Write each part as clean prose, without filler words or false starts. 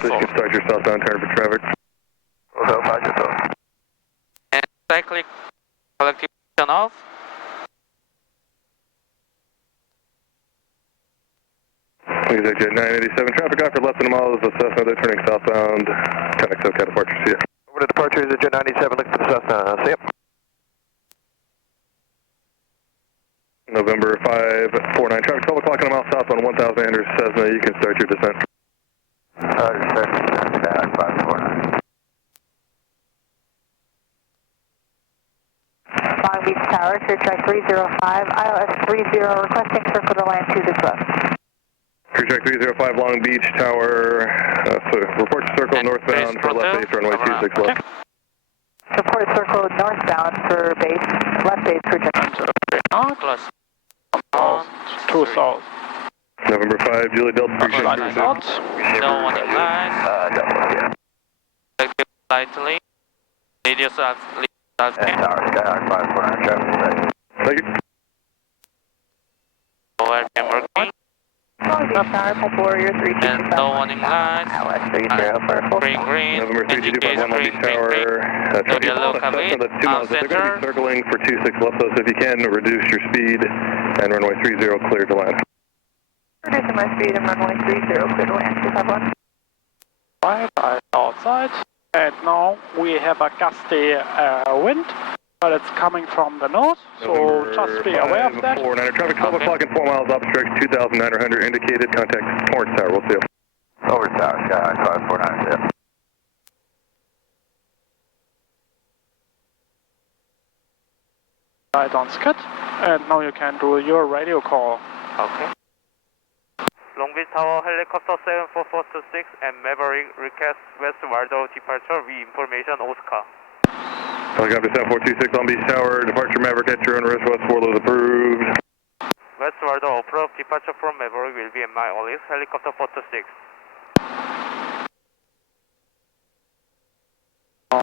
so you can start your southbound turn for traffic. And cyclic collective turn off. Exit 987, traffic off for less than a mile is the Cessna, they're turning southbound, 10 XO departure, see ya. Over to departure, exit 97, look for the Cessna, see ya. November 549, traffic 12 o'clock on a mile south on 1000 Anders Cessna, you can start your descent. Roger, start descent, 549. Long Beach Tower, clear track 305, ILS 30, requesting circle to land 26 left. Clear track 305, Long Beach Tower, report to circle and northbound for left base, runway 26 left. Report circle northbound for base, left base for Oh, close. Two south. November 5, Julie Delta, appreciate Line your out. No warning lights. Collective lightly. Radius of And tower, Skyhawk 549, traffic. Thank you. over working. Long Beach Tower, Pulse Warrior 325. And no warning lights. ILS 30 for Green, green. November 3, Engine 251, Long green, Beach green, Tower, green. No yellow cabin. that's 2 miles, they're going to Center. be circling for 26 left, so if you can, reduce your speed, and runway 30 clear to land. Reducing my speed and runway 30, clear to land 251. Right, outside. And now we have a gusty wind, but it's coming from the north, so just be aware of that. 49, traffic 12 o'clock and 4 miles obstruct, 2,900 indicated, contact Torrance Tower, we'll see you. Over tower, Skyhawk 549, see ya. Right on skid, and now you can do your radio call. Okay. Long Beach Tower, helicopter 74426 and Maverick request westward departure with information Oscar. Helicopter 7426, Long Beach Tower, departure Maverick at your own risk, West Warlow approved. Westward approved departure from Maverick will be in my Olis, helicopter 426.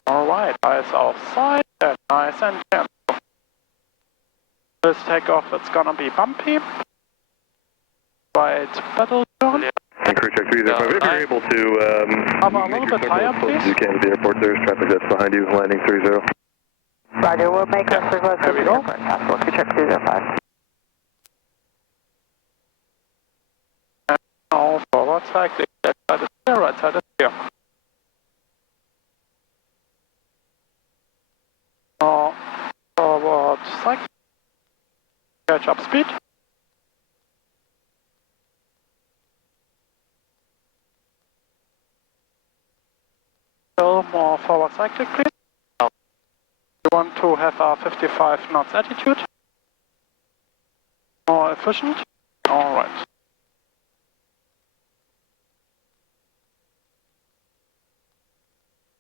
Alright, eyes outside, and nice and gentle. This takeoff, it's gonna be bumpy. Right pedal turn. And crew check 305, if you're able to Come a little bit higher, please. you can to the airport, there's traffic that's behind you, landing 30. Roger, we'll make our circle as There we go. possible. Clear track 305. Now forward cycling, left side is here, right side is here. Now forward cycling, catch up speed. Still more forward cycling, please. You want to have a 55 knots attitude. More efficient. Alright.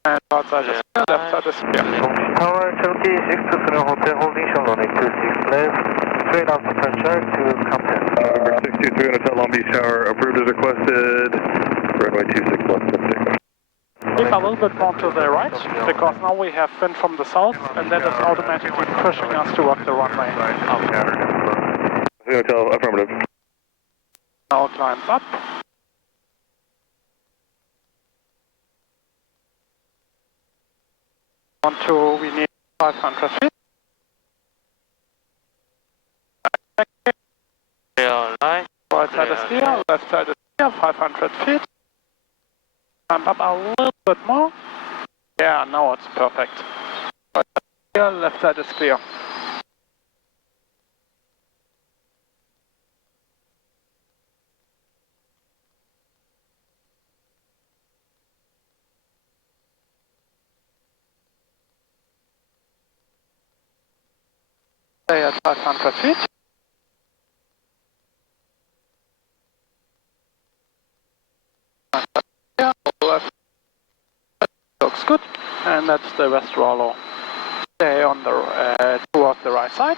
And outside is clear, left side is clear. Tower 76 to Snow Hotel, holding short runway 26 left, straight off departure to Compton. November 623 Hotel Long Beach Tower, approved as requested, runway 26 left, that's it. Keep a little bit more to the right, because now we have wind from the south, and that is automatically pushing us towards the runway. Hotel, affirmative. Now climbs up. We need 500 feet. Right. Right side is here, left side is here, 500 feet. Climb up a little bit more. Yeah, now it's perfect. Right side is here, left side is clear. Stay at 500 feet. Yeah, left. Looks good. And that's the West Rollo. Stay on the towards the right side.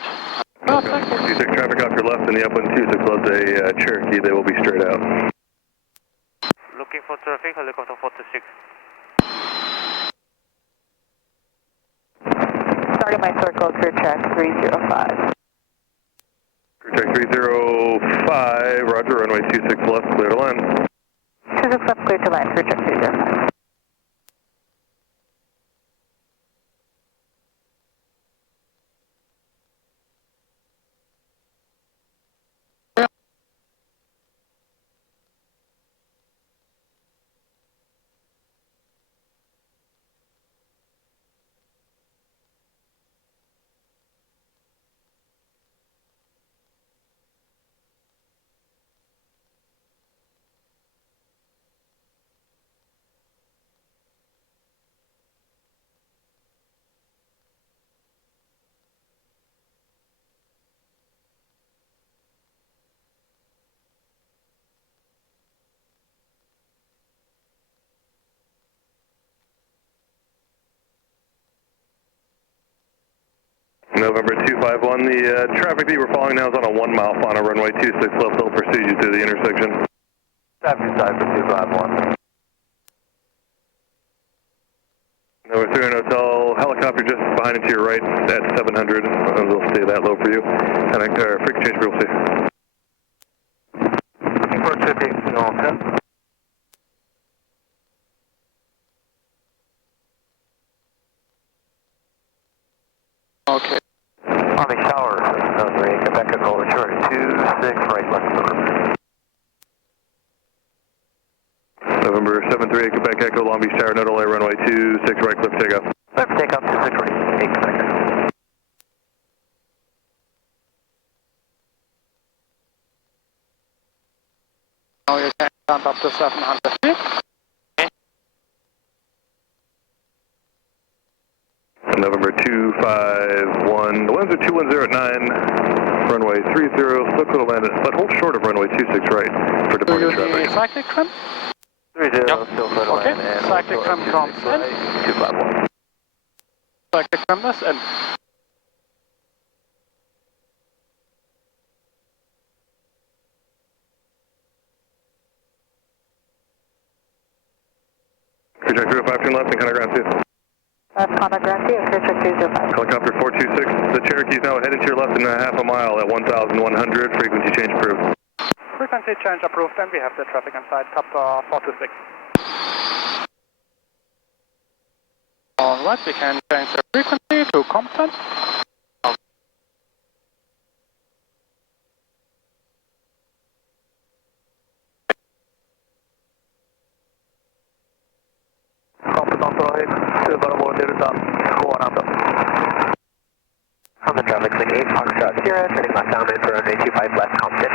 Perfect. 26 traffic off your left in the upwind 26 loves a Cherokee, they will be straight out. Looking for traffic, helicopter 426. Starting my circle, clear track 305. Crew check 305, roger, runway 26 left, clear to land. Physics up, clear to land for check 305. November 251, the traffic that you were following now is on a 1 mile final runway 26 left. They'll proceed you to the intersection. Traffic side for 251. Number 3 Hotel, helicopter just behind it to your right at 700. They'll stay that low for you. And frequency change, we'll see. Looking for traffic, hotel. Okay. On the shower, runway, Quebec Echo, short 26, right left of the room. November 73 Quebec Echo, Long Beach Tower, nodal air runway 26 right, cliff takeoff. Left takeoff, 26 right, 8 Quebec Echo. Now you can jump up to 700 feet. November 251, the winds are 210 at 9, runway 30, slip to the land, but hold short of runway 26 right for Do departure you traffic. need cyclic trim? 30, still clear to Okay, land, and cyclic trim comes in. 251. Cyclic trim is in. Clear check 305, turn left and kind of ground 2. Left contact ground 2, clear check 305. Helicopter 426, the Cherokee is now headed to your left in a half a mile at 1,100, frequency change approved. Frequency change approved, and we have the traffic inside, chapter 426. Alright, we can change the frequency to Compton. Compton Trollhättan, Subaru Delta, 218. On the traffic, link 8, Foxtrot 0, turning left downwind for runway 25 left, Compton.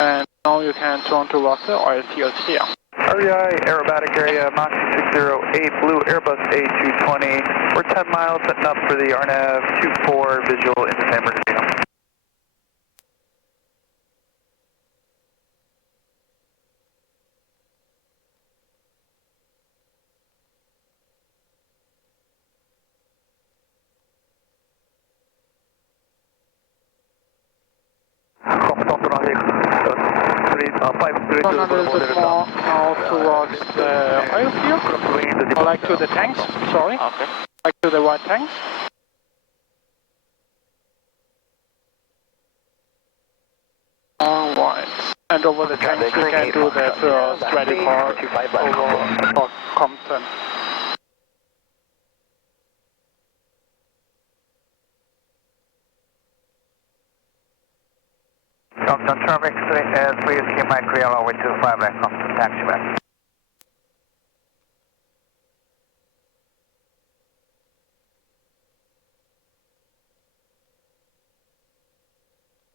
And now you can turn towards the oil field here. REI, aerobatic area, Mach 608, Blue Airbus A220. We're 10 miles, setting up for the RNAV 24 visual in the San Bernardino. Turn a little bit more now towards the oil field, or like to the tanks, sorry, Okay. like to the white tanks. Alright, and over the tanks we can do the first ready for Compton. Compton traffic, please keep my clear runway 25 left, Compton, taxi back.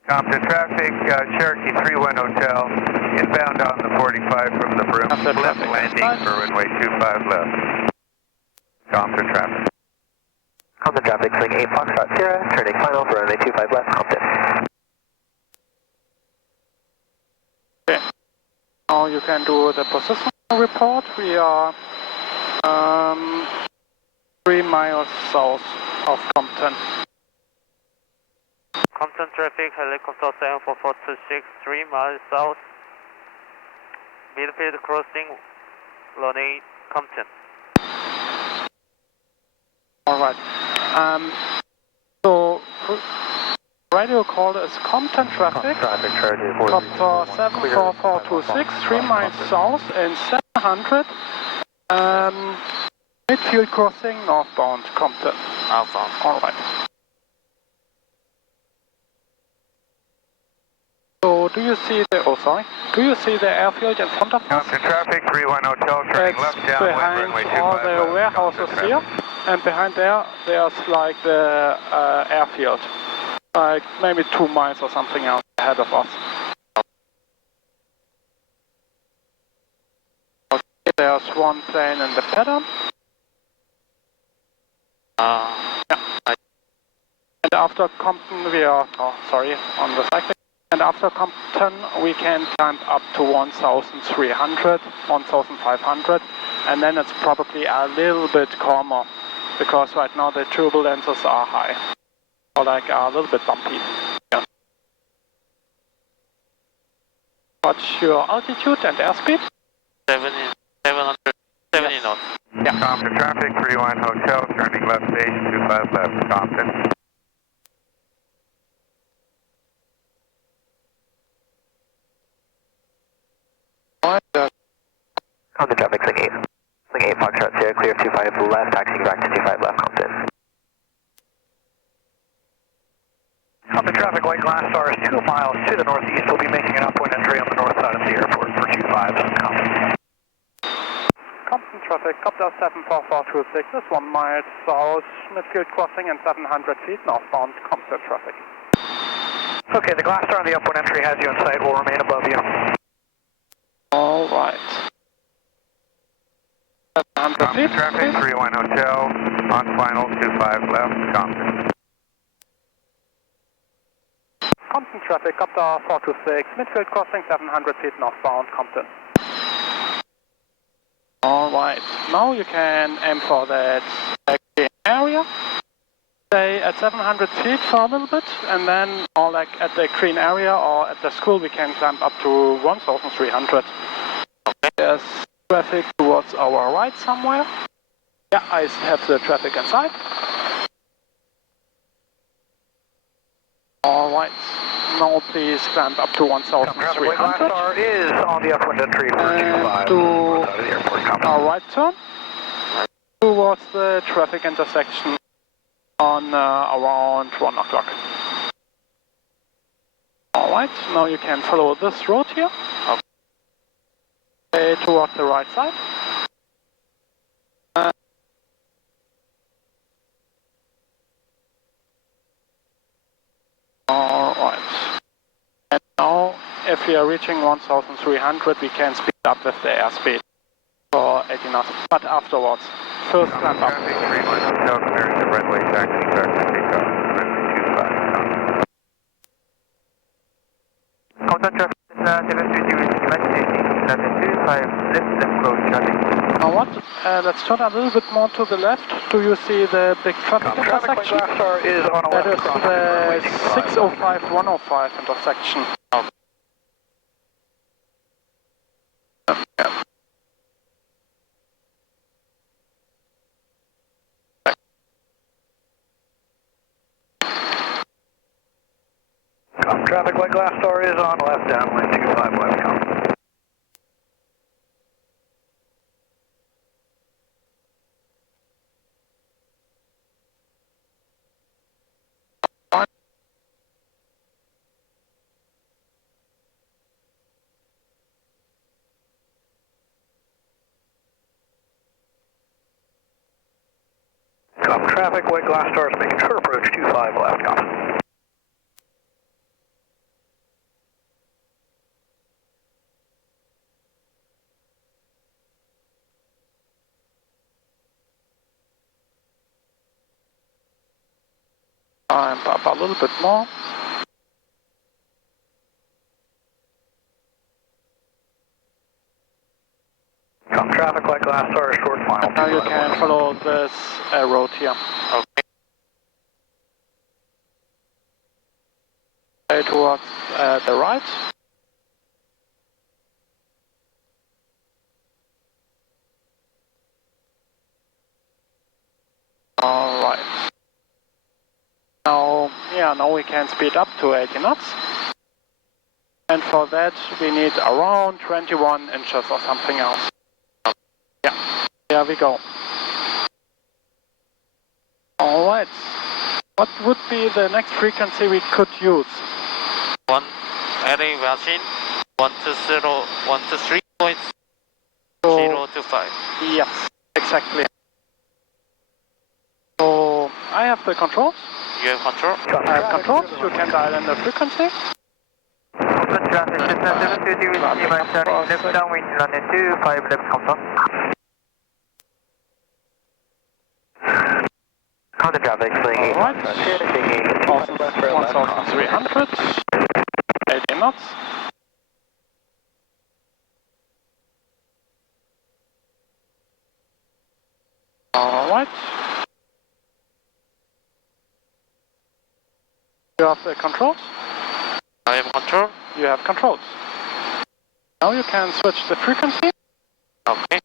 Compton traffic, Cherokee 31 Hotel, inbound on the 45 from the brim, left landing for runway 25 left. Compton traffic. Compton traffic, swing 8 Foxtrot 0, turning final for runway 25 left, Compton. Okay, now you can do the position report. We are 3 miles south of Compton. Compton traffic, helicopter 74426, 3 miles south. Midfield crossing, runway Compton. Alright, so Radio call is Compton traffic. Traffic, Charlie, Copter 74426, 3 miles south in 700. Midfield crossing, northbound Compton. Northbound. Alright. So, do you see the, do you see the airfield in front of us? Compton traffic, 31 Hotel, turning It's left downwind, behind runway 25 all the left. warehouses Compton here, traffic. and behind there's like the airfield. Like maybe 2 miles or something else ahead of us. Okay, there's one plane in the pattern. Yeah. And after Compton we are, on the cycling. And after Compton we can climb up to 1,300, 1,500. And then it's probably a little bit calmer. Because right now the turbulences are high. Or like a little bit bumpy. Yeah. What's your altitude and airspeed? 770 knots. Yeah. Compton traffic, 31 Hotel, turning left station, 25 left, Compton. Compton traffic, Sling 8. Sling 8, Foxtrot Sierra, clear 25 left, taxiing back to 25 left, Compton. Compton traffic, White Glass Star is 2 miles to the northeast. We'll be making an upwind entry on the north side of the airport for 25, Compton. Compton traffic, Copter 74426 is 1 mile south, midfield crossing and 700 feet northbound Compton traffic. Okay, the Glass Star on the upwind entry has you in sight. Will remain above you. Alright. 700 Compton feet, traffic, please. 31 Hotel, on final, 25 left, Compton. Compton traffic, Copter 426, midfield crossing 700 feet northbound Compton. Alright, now you can aim for that green area. Stay at 700 feet for a little bit, and then, or like at the green area or at the school, we can climb up to 1,300. Okay. There's traffic towards our right somewhere. Yeah, I have the traffic inside. Alright, now please climb up to 1,300. Glass Star is on the upwind entry for 25. Do North side of the airport, Compton. a right turn towards the traffic intersection on around 1 o'clock. Alright, now you can follow this road here. Okay, towards the right side. Alright. And now, if we are reaching 1,300, we can speed up with the airspeed for 80 knots. But afterwards, first climb up. Traffic, 31 Hotel, clearing the runway, taxiing back to takeoff, runway 25, Compton. Compton traffic, 732 left 25 close traffic. Now what? Let's turn a little bit more to the left. Do you see the big traffic intersection? Glass Star is on a That left is crossing. the 605 105 intersection. Yeah. Traffic, White Glass Star is on left downwind, 25 left, Compton. Traffic, White Glass Star is making short approach, 25 left, Compton. Climb up a little bit more. Traffic, White Glass Star is short final. Now you can follow this road here. Okay. Stay towards the right. Alright. Now So yeah, now we can speed up to 80 knots. And for that we need around 21 inches or something else. Yeah, there we go. Alright, what would be the next frequency we could use? One LA machine 123.025. Yes, exactly. So I have the controls. You have control? I have controls, you can dial in the frequency. Open traffic, Cessna 720 with C-minus turning left downwind, runway 25 left confirm. On the traffic, flying 8 Alright, taking 1300, 80 knots. Alright. You have the controls? I have control? You have controls. Now you can switch the frequency. Okay.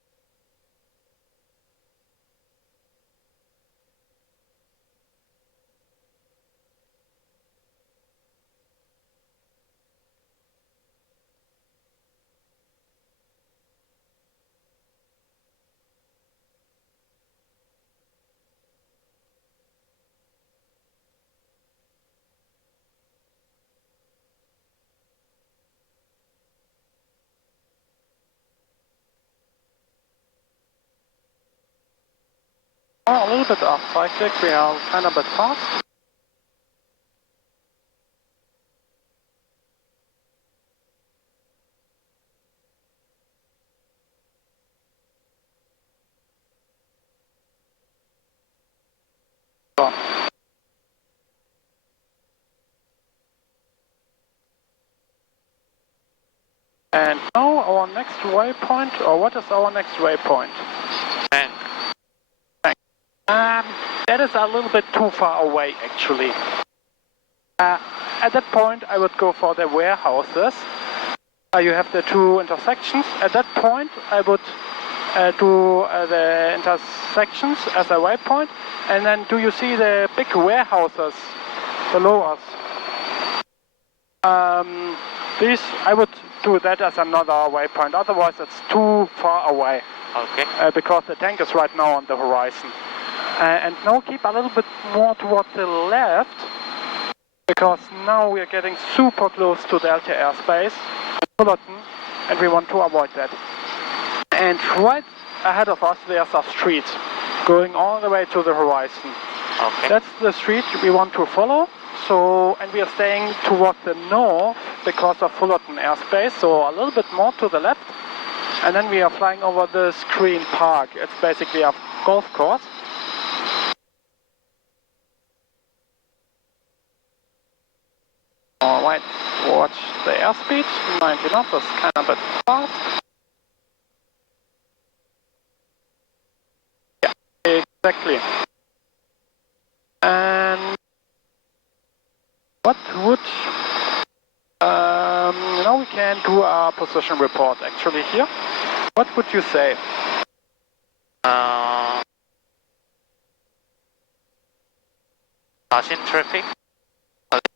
Oh, a little bit off cyclic, we are kind of a bit fast. So. And now our next waypoint, or what is our next waypoint? And That is a little bit too far away actually. At that point I would go for the warehouses. You have the two intersections. At that point I would do the intersections as a waypoint. And then do you see the big warehouses below us? These, I would do that as another waypoint, otherwise it's too far away. okay. Because the tank is right now on the horizon. And now keep a little bit more towards the left, because now we are getting super close to Delta airspace, Fullerton, and we want to avoid that. And right ahead of us there's a street, going all the way to the horizon. Okay. That's the street we want to follow. So, and we are staying towards the north because of Fullerton airspace, so a little bit more to the left. And then we are flying over this green park. It's basically a golf course. Alright, watch the airspeed, 90 knots, is kind of a bit fast. Yeah, exactly. And what would, now we can do a position report actually here. What would you say? Passing traffic?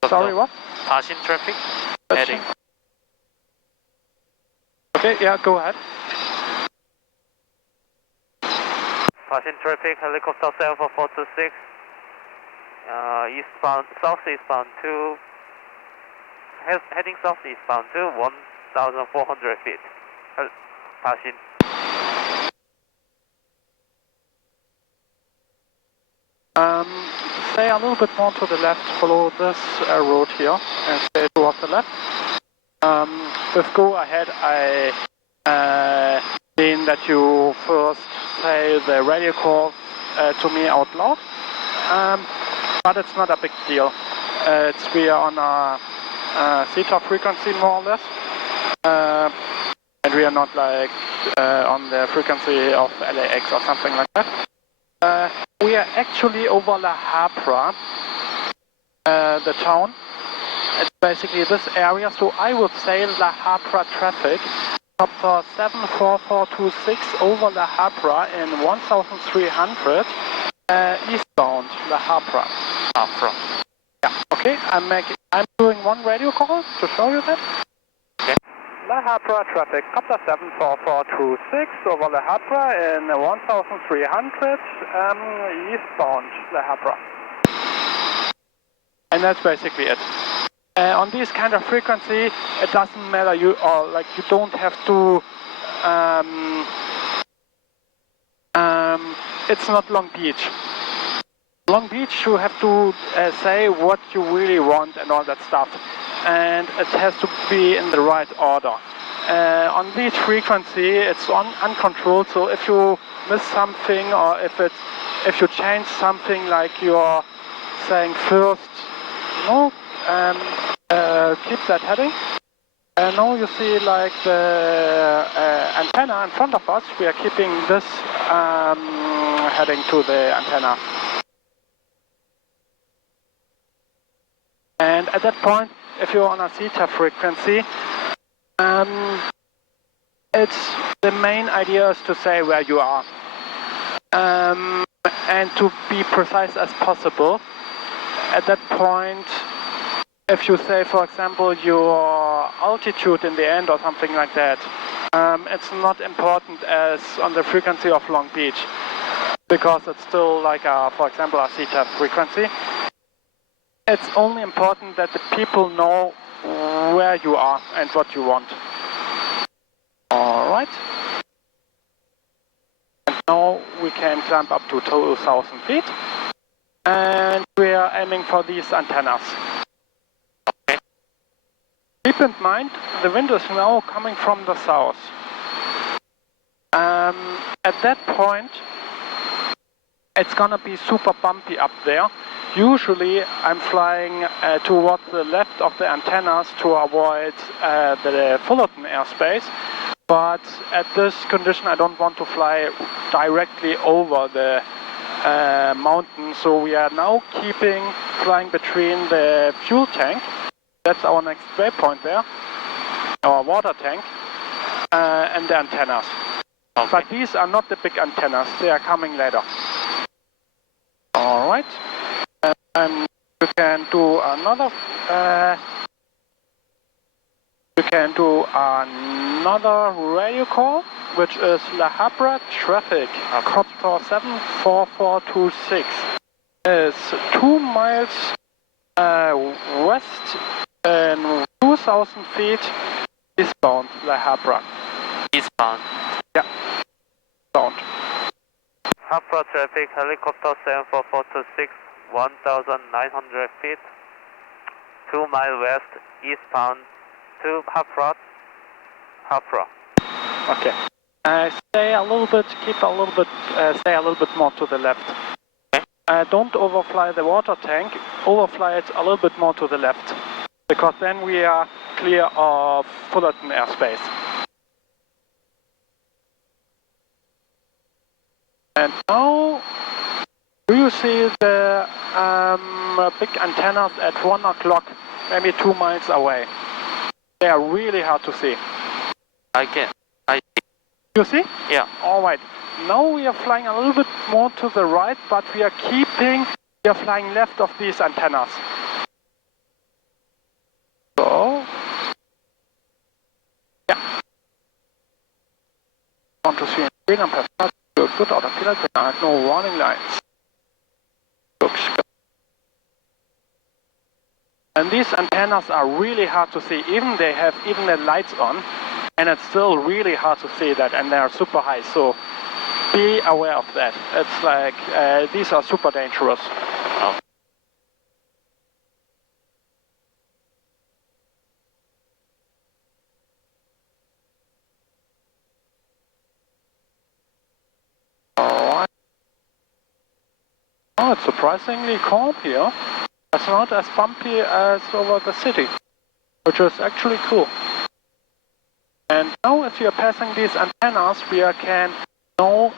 Sorry, what? Passing traffic? Heading. Okay, yeah, go ahead. Passing traffic, helicopter 74426. Eastbound, southeastbound to, heading southeastbound to 1,400 feet. Passing. Stay a little bit more to the left, follow this road here, and stay towards the left. With go ahead, I mean that you first say the radio call to me out loud, but it's not a big deal. We are on a theta frequency more or less, and we are not like on the frequency of LAX or something like that. We are actually over La Habra, the town. It's basically this area, so I would say La Habra traffic. Helicopter 74426 over La Habra in 1300, eastbound La Habra. Habra. Yeah. Okay, I'm doing one radio call to show you that. Okay. La Habra traffic, copter 74426 over La Habra in 1300 eastbound La Habra. And that's basically it. On this kind of frequency, it doesn't matter. You don't have to. It's not Long Beach. Long Beach, you have to say what you really want and all that stuff, and it has to be in the right order. On this frequency, it's uncontrolled. So if you miss something, or if you change something, like you're saying first, no, keep that heading. Now you see like the antenna in front of us. We are keeping this heading to the antenna. And at that point, if you're on a theta frequency, it's the main idea is to say where you are, and to be precise as possible. At that point, if you say, for example, your altitude in the end or something like that, it's not important as on the frequency of Long Beach, because it's still like for example, a theta frequency. It's only important that the people know where you are and what you want. Alright. And now we can climb up to 2,000 feet. And we are aiming for these antennas. Okay. Keep in mind, the wind is now coming from the south. At that point, it's gonna be super bumpy up there. Usually I'm flying towards the left of the antennas to avoid the Fullerton airspace, but at this condition I don't want to fly directly over the mountain, so we are now flying between the fuel tank, that's our next waypoint there, our water tank, and the antennas. Okay. But these are not the big antennas, they are coming later. Alright. And you can do another radio call, which is La Habra traffic, copter 74426. It's 2 miles west and 2,000 feet eastbound La Habra. Eastbound. Yeah. Eastbound. Habra traffic, helicopter 74426. 1,900 feet, 2 miles west, eastbound to Habra. Okay. Stay a little bit more to the left. Okay. Don't overfly the water tank, overfly it a little bit more to the left, because then we are clear of Fullerton airspace. And now, do you see the big antennas at 1 o'clock, maybe 2 miles away? They are really hard to see. I see. You see? Yeah. Alright. Now we are flying a little bit more to the right, but we are flying left of these antennas. So, yeah. Want to see green and pass. Good out of field, no warning lights. Looks good. And these antennas are really hard to see. They have the lights on, and it's still really hard to see that, and they are super high. So be aware of that. It's like these are super dangerous. Oh. Alright. Oh, it's surprisingly calm here. It's not as bumpy as over the city, which is actually cool. And now if you're passing these antennas, we can now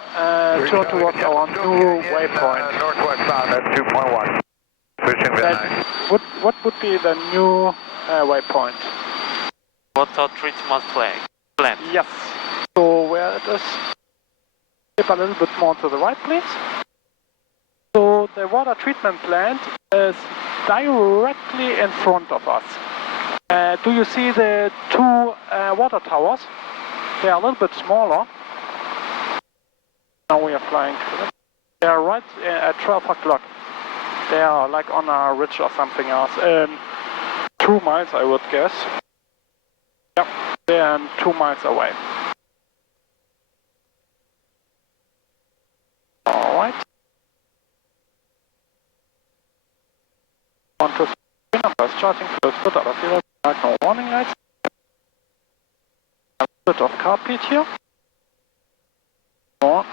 turn towards our new waypoint. Northwest bound, that's 2.1. Switching behind. What would be the new waypoint? Water treatment plant. Yes. So where it is, skip a little bit more to the right, please. So the water treatment plant is directly in front of us. Do you see the two water towers? They are a little bit smaller. Now we are flying to them. They are right at 12 o'clock. They are like on a ridge or something else. 2 miles, I would guess. Yep, they are 2 miles away. Alright. 1, 2, 3, numbers charging, first put out of here, no warning lights. A bit of carpet here. More.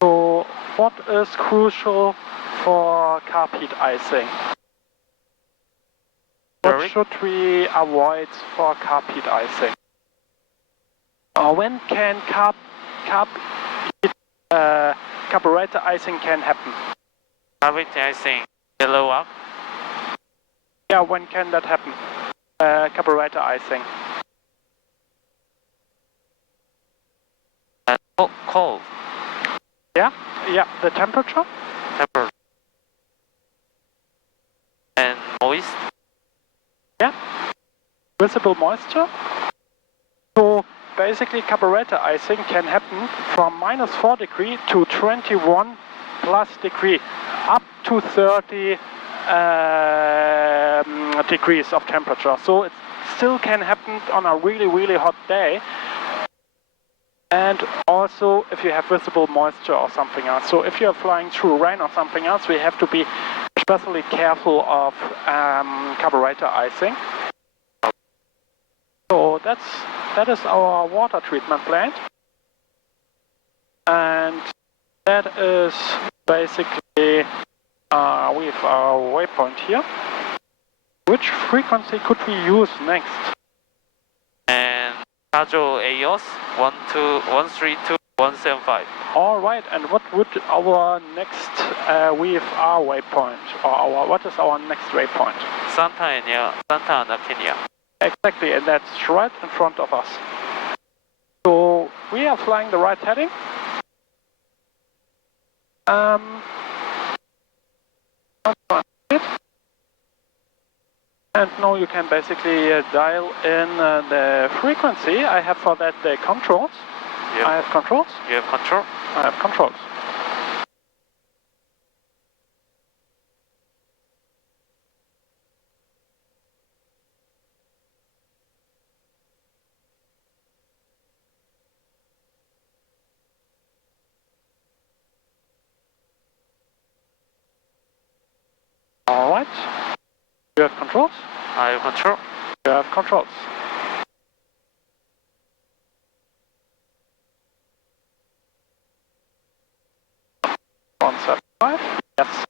So, what is crucial for carpet icing? What should we avoid for carpet icing? When can carburetor icing can happen? Carburetor icing, yellow up. Yeah, when can that happen? Carburetor icing. Cold. Yeah, the temperature. And moist. Yeah, visible moisture. So basically carburetor icing can happen from -4 degrees to 21 plus degree, up to 30 degrees of temperature. So it still can happen on a really hot day. And also if you have visible moisture or something else. So if you're flying through rain or something else, we have to be especially careful of carburetor icing. So that is our water treatment plant. And that is basically we have our waypoint here. Which frequency could we use next? And Kajo Xc 132.175. All right, and what would our next VFR waypoint, or what is our next waypoint? Santa Ana, Kenya. Exactly, and that's right in front of us. So we are flying the right heading. And now you can basically dial in the frequency. I have for that the controls. Yep. I have controls. You have control? I have controls. All right. You have controls? I have control. You have controls. One 175. Yes.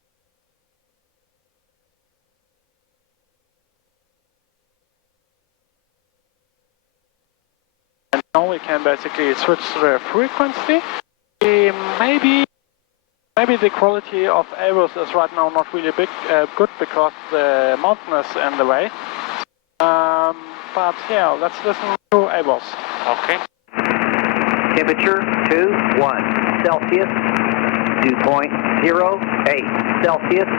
And now we can basically switch the frequency. Maybe the quality of Airbus is right now not really good because the mountain is in the way. But yeah, let's listen to Airbus. Okay. Temperature 21 Celsius, dew point 08 Celsius,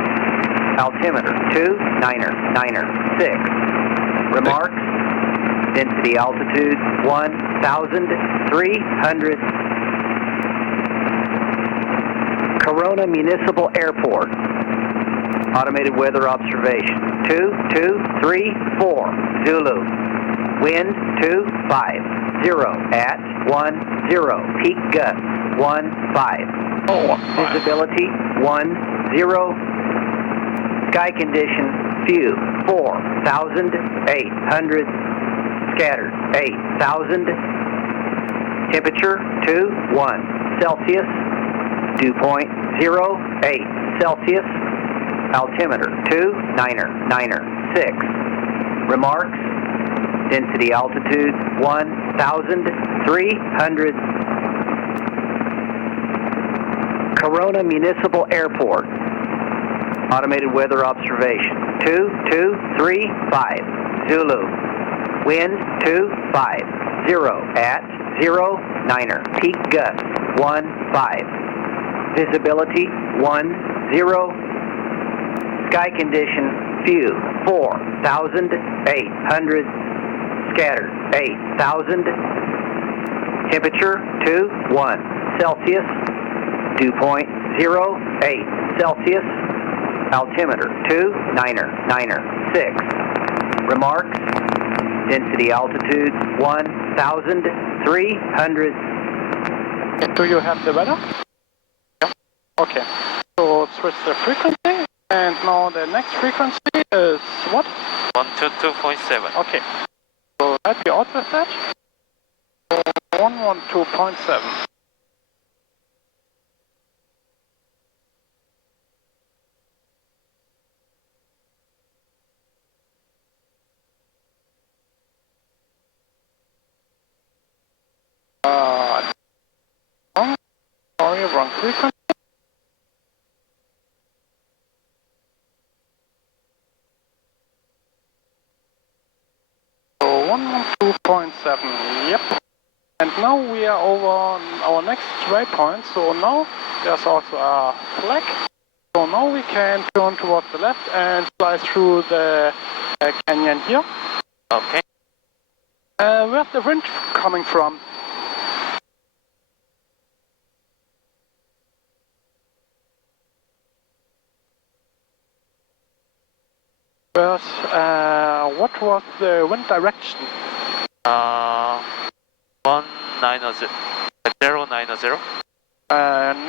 altimeter 2996. Remarks, density altitude 1,300. Corona Municipal Airport. Automated weather observation. 2234 Zulu. Wind 250 at 10. Peak gust 15. Visibility 10. Sky condition few 4,800. Scattered 8,000. Temperature 21 Celsius. Dew point 08 Celsius, altimeter 2996. Remarks, density altitude 1,300. Corona Municipal Airport. automated weather observation. 2235, Zulu. Wind 250 at 09er. Peak gust 15. Visibility 10. Sky condition few 4,800. Scattered 8,000. Temperature 21 Celsius. Dew point 08 Celsius. Altimeter 296. Remarks. Density altitude 1,300. Do you have the weather? Yeah. Okay. So switch the frequency, and now the next frequency is what? 122.7. Okay. So let me out with that. 112.7. Sorry, wrong frequency. So 112.7, yep. And now we are over our next waypoint, so now there's also a flag. So now we can turn towards the left and fly through the canyon here. Okay. Where's the wind coming from? What was the wind direction? 190. 090.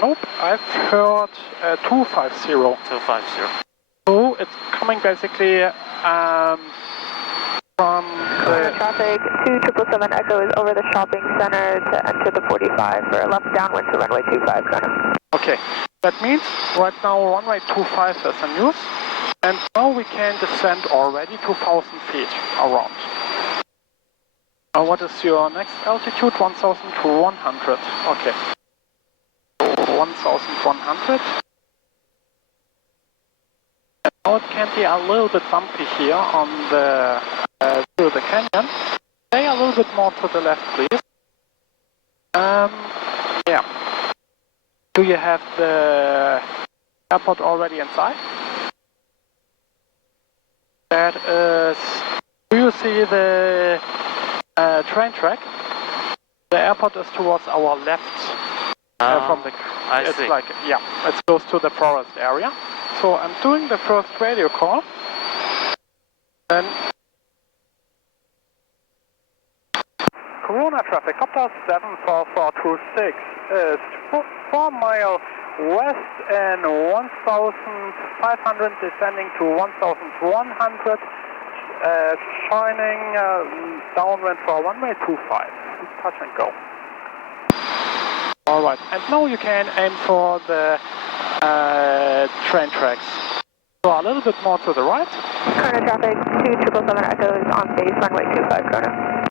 Nope, I've heard 250. 250. So it's coming basically from the... Traffic 2777 Echo is over the shopping center to enter the 45 for a left downwind to runway 25, Gunner. Okay, that means right now runway 25 is in use, and now we can descend already 2,000 feet around. What is your next altitude? 1,100. Okay. 1,100. Now it can be a little bit bumpy here on the through the canyon. Stay a little bit more to the left, please. Yeah. Do you have the airport already inside? That is. Do you see the train track? The airport is towards our left. From the. I see. Like, yeah, it's close to the forest area. So I'm doing the first radio call. Then Corona traffic, Copter 74426 is 4 mile west and 1,500 descending to 1,100, shining downwind for runway 25. Touch and go. Alright, and now you can aim for the train tracks. So a little bit more to the right. Corona traffic 2777 Echo is on base runway 25, Corona.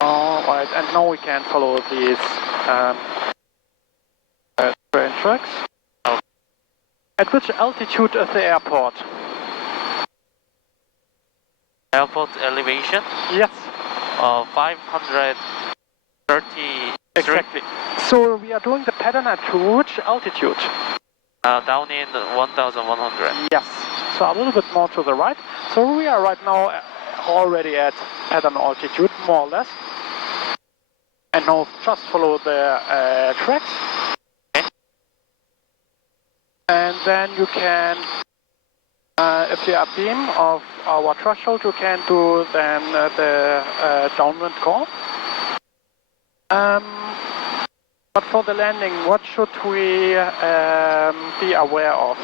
Alright, and now we can follow these train tracks. Oh. At which altitude is the airport? Airport elevation? Yes. 533. Exactly. So we are doing the pattern at which altitude? Down in 1,100. Yes. So a little bit more to the right. So we are right now already at pattern altitude, more or less. And now just follow the tracks. Okay. And then you can, if you are beam of our threshold, you can do then the downwind call. But for the landing, what should we be aware of?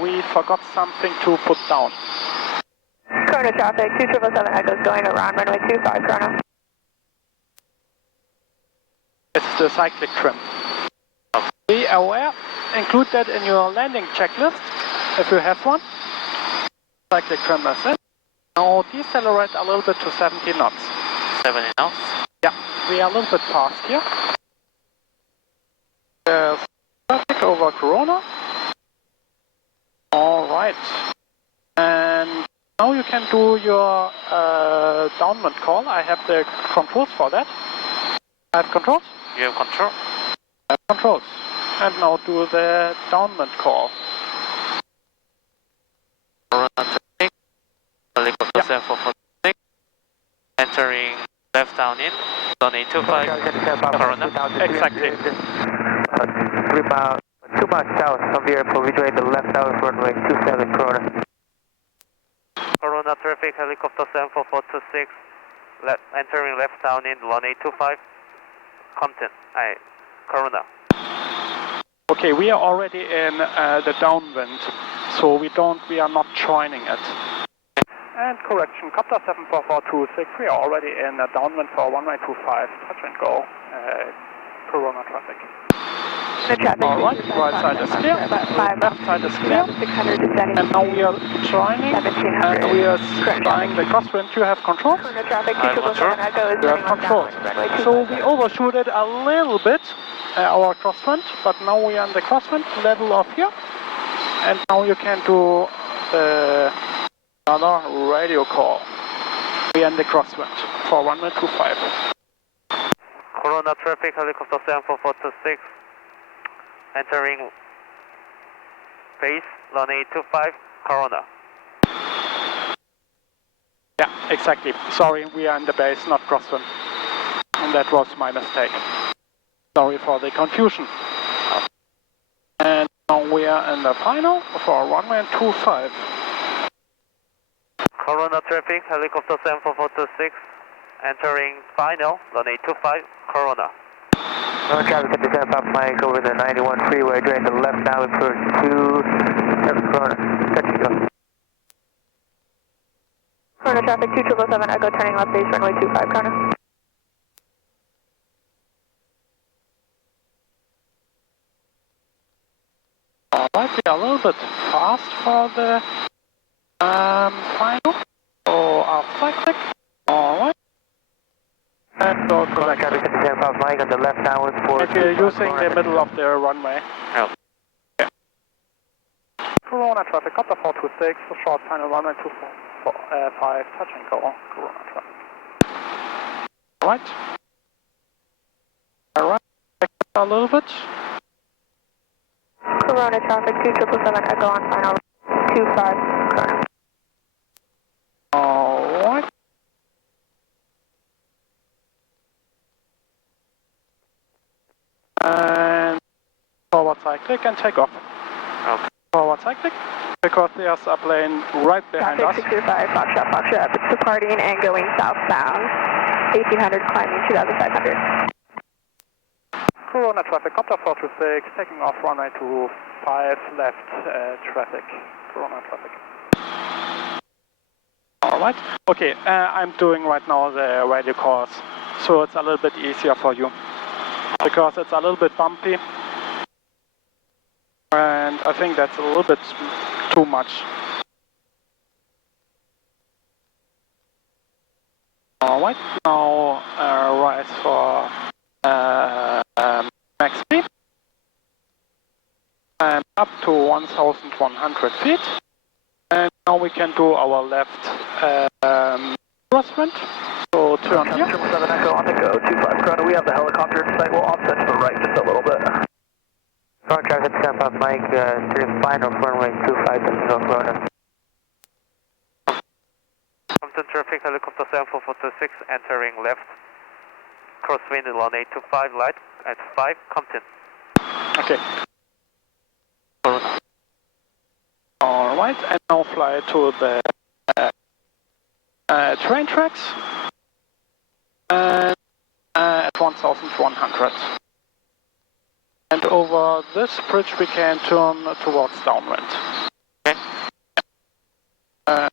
We forgot something to put down. Corona traffic 2777 Echo is going around runway 25, Corona. It's the cyclic trim. Be aware, include that in your landing checklist, if you have one. Cyclic trim is in. Now decelerate a little bit to 70 knots. 70 knots? Yeah, we are a little bit fast here. over Corona. Alright. And now you can do your downwind call. I have the controls for that. I have controls? You have control? I have controls. And now do the downwind call. Corona traffic, helicopter 7446, entering left down in, zone 825, Corona. Exactly. 3 miles, 2 miles south of the airport, rejoin the left down runway 27 Corona. Corona traffic, helicopter 74426, entering left down in, 1825, Compton, Corona. Okay, we are already in the downwind, so we are not joining it. And correction, copter 74426, we are already in a downwind for 1925, touch and go, Corona traffic. Alright, right side is clear, left side is clear, and now we are joining, and we are flying the crosswind. You have control? You have control. So we overshooted a little bit our crosswind, but now we are in the crosswind level of here, and now you can do another radio call. We are in the crosswind for 1925. Corona traffic, helicopter 74426, entering base, 1825, Corona. Yeah, exactly. Sorry, we are in the base, not crosswind. And that was my mistake. Sorry for the confusion. And now we are in the final for 1925. Corona traffic, helicopter 74426, entering final, 1825, Corona. No traffic at the 75 Mike over the 91 freeway, drain the left now for 27 Corona. Touch and go. Corona traffic 2777, Echo turning left base, runway 25, Corona. Alright, we are a little bit fast for the final. So after cyclic. Alright. And go correct. Traffic at the 75 Mike on the left downward for... And we're using the middle of the runway. Oh. Yeah. Corona traffic, copter 426, the short final runway 25, touch and go. Corona traffic. Alright. Alright, back a little bit. Corona traffic 2777, Echo on final 25, Corona. Alright. And forward cyclic and take off. Okay. Forward cyclic, because there's a plane right behind us. Traffic 625, Foxtrot, it's departing and going southbound, 1800, climbing 2500. Corona traffic, copter 426, taking off runway 25, left traffic, Corona traffic. Alright, okay, I'm doing right now the radio calls, so it's a little bit easier for you, because it's a little bit bumpy, and I think that's a little bit too much. Alright, now rise for max speed and up to 1,100 feet, and now we can do our left crosswind, so turn here. 777 Echo on the go, 25 Corona, we have the helicopter in sight, we'll offset to the right just a little bit. Corona traffic at 75 Mike, steering final runway 25, Corona. Compton traffic, helicopter 74426, entering left, crosswind 1825, light at 5, Compton. Okay. Alright, and now fly to the train tracks and at 1,100. And over this bridge we can turn towards downwind. Okay. Yeah.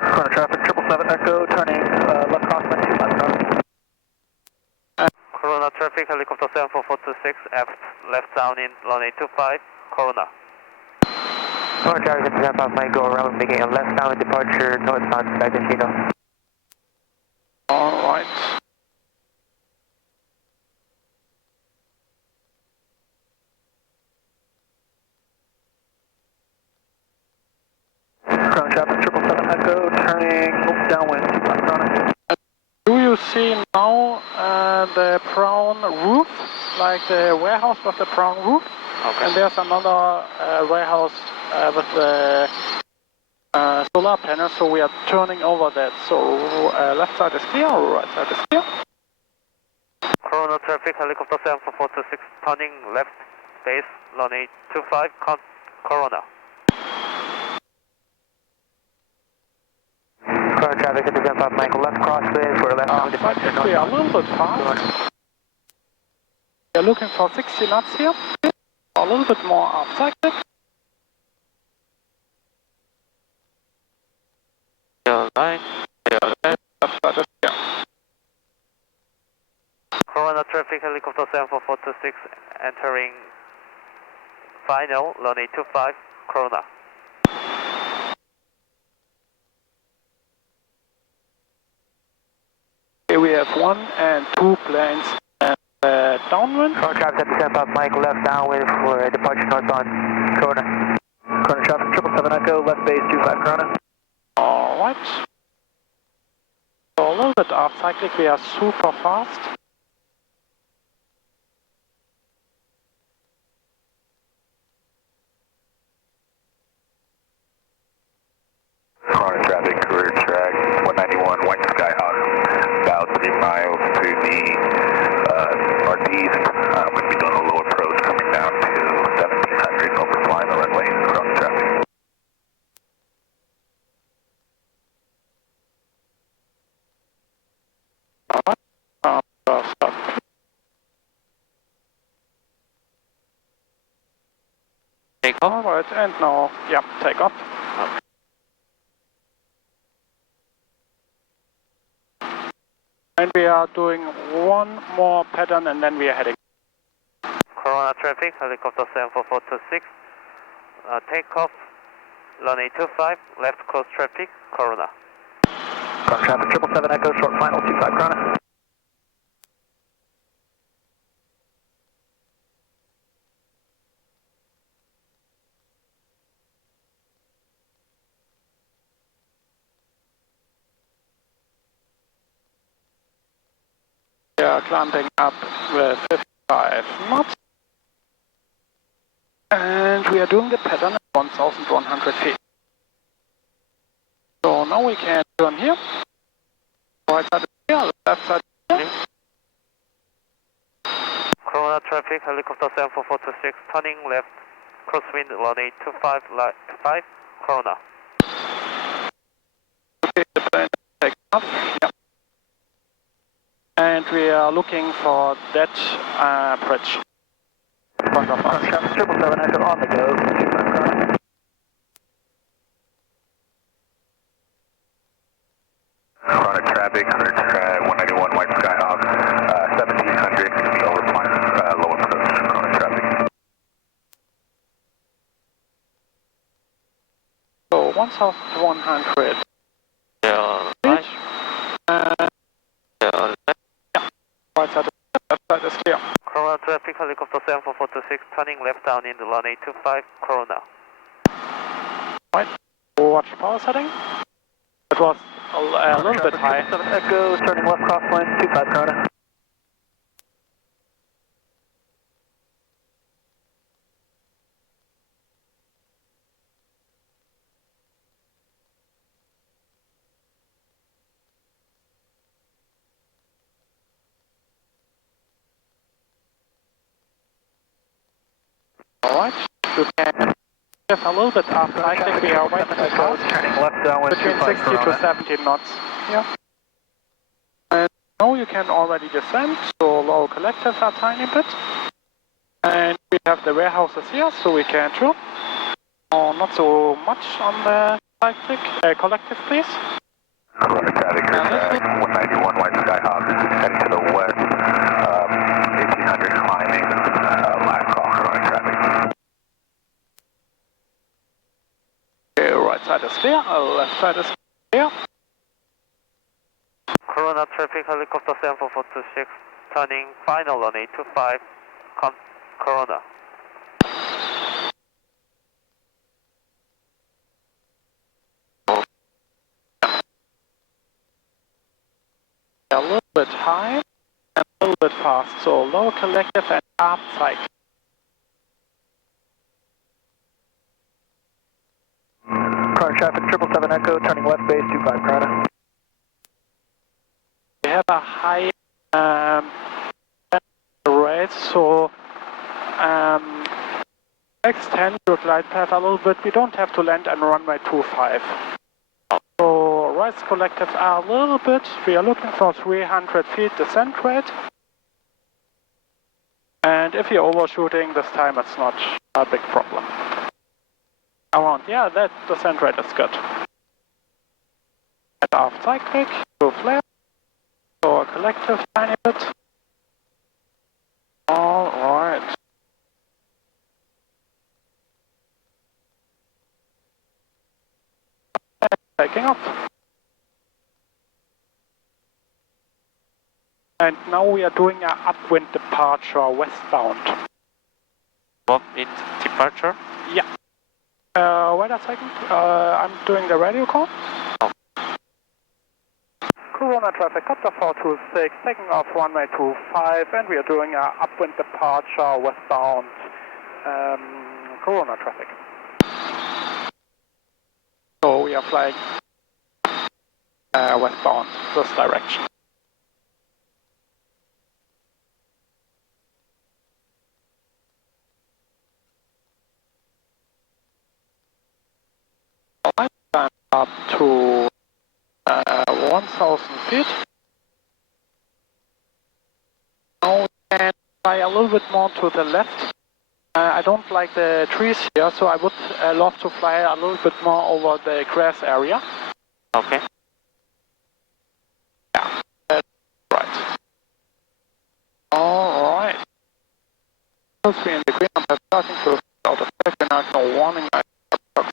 Corona traffic 777 Echo, turning left crosswind 25 Corona. Corona traffic, helicopter 74426, left down in 1825, Corona. Corona traffic at 75 Mike, go around, making a left downwind departure northbound, Sagacino. Alright. traffic 777 Echo, turning downwind 25 Corona. Do you see now the brown roof, like the warehouse with the brown roof? Okay. And there's another warehouse with the solar panel, so we are turning over that. So left side is clear, right side is clear. Corona traffic, helicopter 74426, turning left, base, runway 25, Corona. Corona traffic at the 75 Michael, left crosswind for left down departure. We are a little bit fast. We are looking for 60 knots here. A little bit more off-cyclic. Line. Left side is clear. Corona traffic, helicopter 74426, entering final, runway 25, Corona. Here we have 1 and 2 planes and downwind. Corona traffic at the 75 Michael, left downwind for departure northbound, Corona. Corona traffic 777 Echo, left base 25 Corona. Alright. So a little bit off-cyclic, we are super fast. Corona traffic, career track 191, White Skyhawk, about 3 miles to the northeast. We'll be doing a low approach coming down to 1700, overflying the runway, Corona traffic. Stop. Take off. Alright, and now, yeah, take off. And we are doing one more pattern and then we are heading. Corona traffic, helicopter 74426, takeoff, runway 25, left coast traffic, Corona. Corona traffic 777 Echo, short final 25 Corona. We are climbing up with 55 knots. And we are doing the pattern at 1,100 feet. So now we can turn here. Right side is here, left side is here. Corona traffic, helicopter 74426, turning left, crosswind, runway 25, 5, Corona. Okay, the plane is taking off. Yeah. And we are looking for that bridge in front of us. 777 Echo on the go, 25 Corona. Corona traffic, career track 191, White Skyhawk, 1700, overflying, low approach, Corona traffic. So 1,100. Yeah, Right. Right side is clear, left side is clear. Corona traffic, helicopter 74426, turning left down in the runway 25, Corona. Right. Watch power setting. It was a little bit high. 777 Echo, turning left crosswind 25 Corona. Alright. You can just a little bit up. I think we are way too fast. Turning left downwind Between 25 60 to Corona. 70 knots. Yeah. And now you can already descend, so low collectives a tiny bit. And we have the warehouses here, so we can turn. Oh, not so much on the collective, please. Corona traffic, career track 191, White Skyhawk, heading to the west, 1800, climbing, last call, Corona traffic. Okay, right side is clear, left side is clear. Corona traffic, helicopter 74426, turning final runway 25, Corona. a little bit high and a little bit fast. So low collective and up cycle. Current traffic 777 Echo, turning west base 25 Prada. We have a high rate, so extend your glide path a little bit. We don't have to land on runway 25. So rise collective are a little bit. We are looking for 300 feet descent rate. And if you're overshooting this time, it's not a big problem. Around, yeah, that descent rate is good. And aft cyclic, to flare, so a collective tiny bit. Alright. Taking off. And now we are doing an upwind departure westbound. Upwind departure? Yeah. Wait a second. I'm doing the radio call. Oh. Corona traffic, Copter 426, taking off runway 25, and we are doing an upwind departure westbound. Corona traffic. So we are flying westbound, this direction. I'm up to 1,000 feet. Now we can fly a little bit more to the left. I don't like the trees here, so I would love to fly a little bit more over the grass area. Okay. Yeah, that's right. Alright. Supposed to be in the green, I'm starting to out of track, and I no warning, I have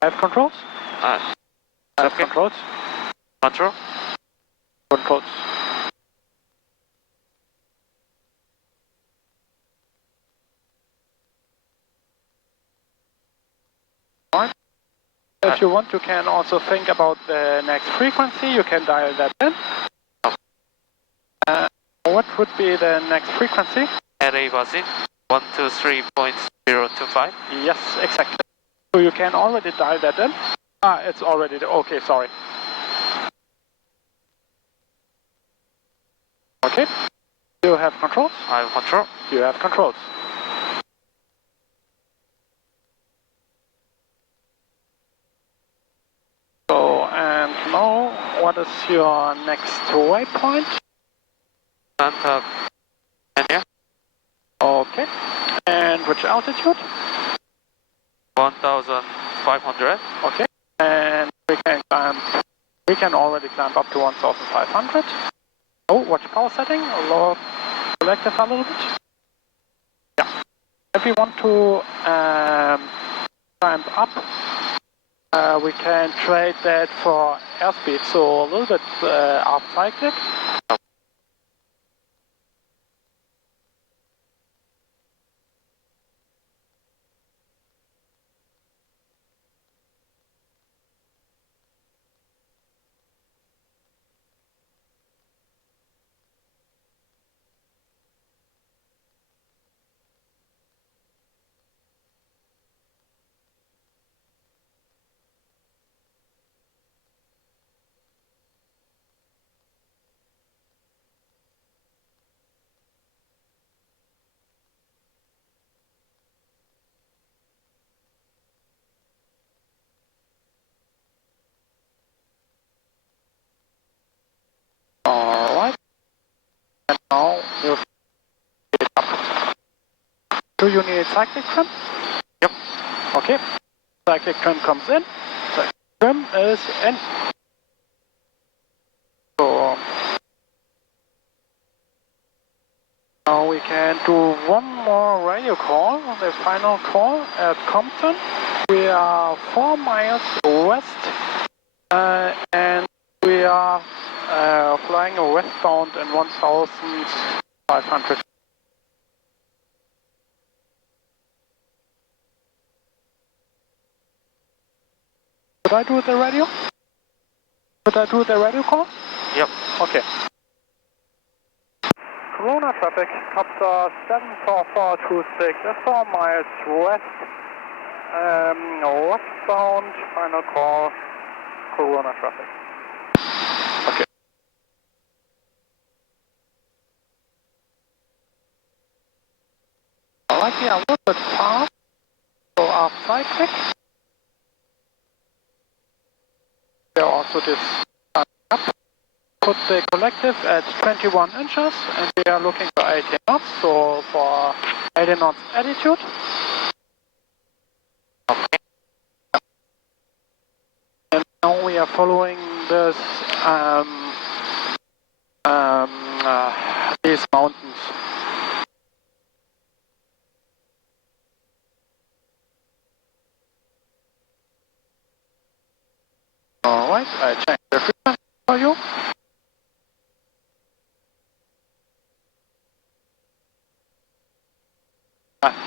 I have controls? I have okay. controls. Control? Controls. Alright. If you want, you can also think about the next frequency. You can dial that in. What would be the next frequency? LA Basin 123.025. Yes, exactly. So you can already dial that in. It's already, okay, sorry. Okay. You have controls? I have control. You have controls. So, and now, what is your next waypoint? Santa Ana. Okay. And which altitude? 1,500. Okay. And we can already climb up to 1,500. Oh, watch power setting, lower collective a little bit. Yeah. If we want to climb up, we can trade that for airspeed, so a little bit up cyclic. Alright. And now you get up. Do you need cyclic trim? Yep. Okay. Cyclic trim comes in. Cyclic trim is in. So now we can do one more radio call, the final call at Compton. We are 4 miles west and we are flying westbound in 1,500. Should I do the radio? Should I do the radio call? Yep. Okay. Corona traffic, copter 74426, 4 miles west, westbound, final call, Corona traffic. Okay. Alright, we are a little bit fast, so our cyclic. There are also this up. Put the collective at 21 inches and we are looking for 80 knots, so for 80 knots altitude. Okay. And now we are following this, these mountains. Alright, I check the frequency for you.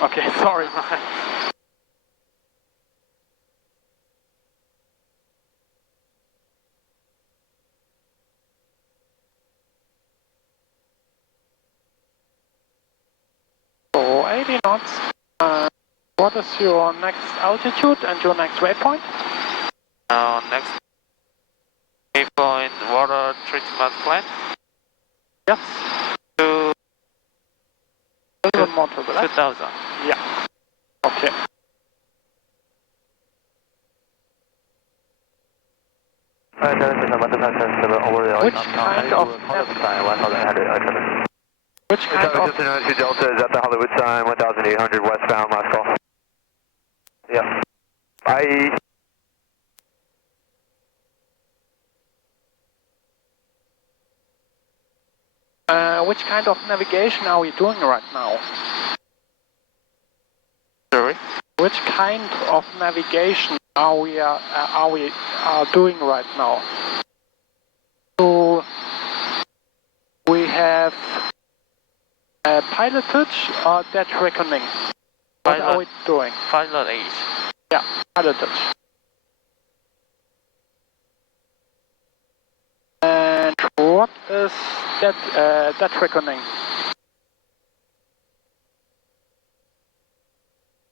Okay, sorry. So 80 knots. What is your next altitude and your next waypoint? Next waypoint, water treatment plant. Yes. To A little more to the left. 2000. Yeah. Okay. Which kind of Which kind of Delta is at the Hollywood sign, 1800 westbound, last call. Yeah. which kind of navigation are we doing right now? Sorry? Which kind of navigation are we doing right now? So we have pilotage or dead reckoning. What are we doing? Pilot H. Yeah, pilotage. And what is dead reckoning?